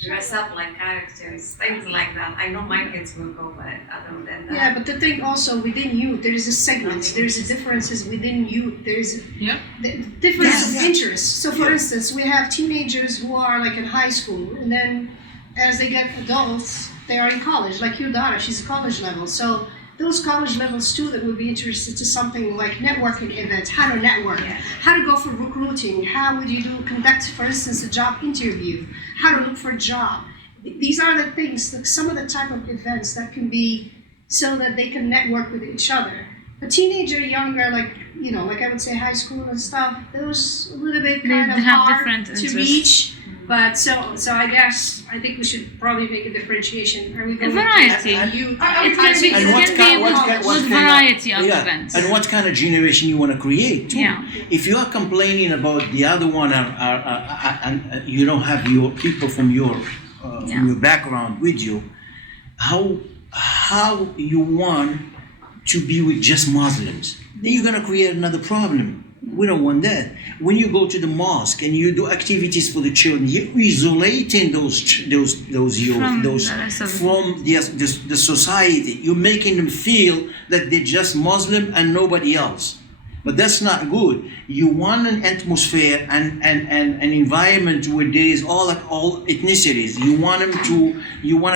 Dress up like characters, things like that. I know my kids will go, but other than that. Yeah, but the thing also within youth, there is a segment, there is a differences within youth, there is Yeah. the difference of interests. So for instance, we have teenagers who are like in high school, and then as they get adults, they are in college, like your daughter, she's college level. So those college level students would be interested to something like networking events, how to network, how to go for recruiting, how would you conduct, for instance, a job interview, how to look for a job. These are the things, some of the type of events that can be so that they can network with each other. A teenager, younger, like, you know, like I would say high school and stuff, those a little bit They kind of have hard different to interests. reach. But so I think we should probably make a differentiation. Are we A going variety. And- It I can be, think- it And what can kind- be what with, kind- what with kind of- variety of Yeah, events. and what kind of generation you want to create too. Yeah. If you are complaining about the other one and you don't have your people from your background with you, how you want to be with just Muslims? Then you're gonna create another problem. We don't want that. When you go to the mosque and you do activities for the children, you're isolating those youth, From those the rest of the- from the society. You're making them feel that they're just Muslim and nobody else. But that's not good. You want an atmosphere and an environment where there is all ethnicities. You want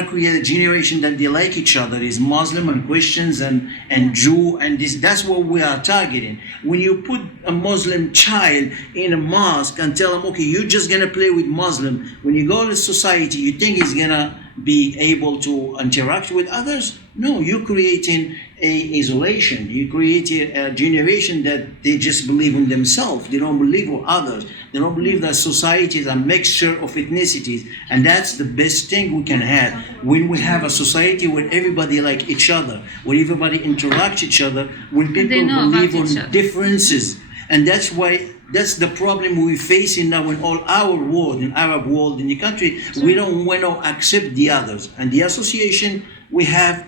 to create a generation that they like each other, is Muslim and Christians and Jew, and this. That's what we are targeting. When you put a Muslim child in a mosque and tell him, okay, you're just gonna play with Muslim. When you go to society, you think he's gonna be able to interact with others? No, you're creating isolation. You create a generation that they just believe in themselves. They don't believe in others. They don't believe that society is a mixture of ethnicities, and that's the best thing we can have. When we have a society where everybody like each other, where everybody interacts each other, when they people know about believe each on other. differences, and that's why. That's the problem we're facing now in all our world, in Arab world, in the country. We don't want to accept the others, and the association we have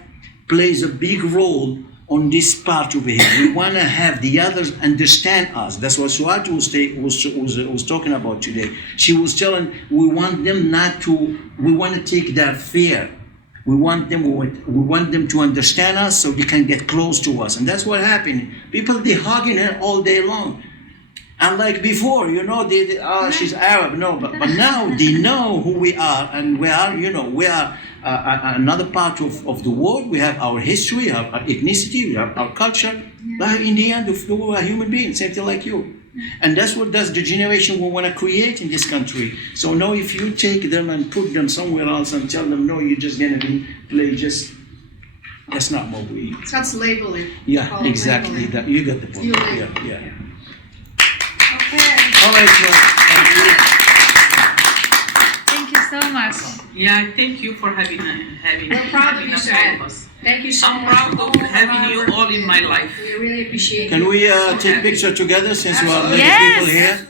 plays a big role on this part over here. We want to have the others understand us. That's what Souad was talking about today. She was telling we want them we want to take their fear. We want them to understand us so they can get close to us, and that's what happened. People they hugging her all day long. And like before, you know, she's Arab. No, but now they know who we are, and we are another part of the world. We have our history, our ethnicity, we have our culture. But in the end, we are human beings, same thing like you. And that's the generation we want to create in this country. So now, if you take them and put them somewhere else and tell them, no, you're just gonna play just. That's not what we. So that's labeling. Yeah, Call it exactly. labeling. That you got the point. You label. Yeah. Okay. All right, well, thank you. Thank you so much. Yeah, thank you for having We're proud of you, us, Souad. all of us. Thank you so I'm much. proud for of all having our you work all in my life. We really appreciate Can you. we So take happy. picture together since we are many Yes. people here?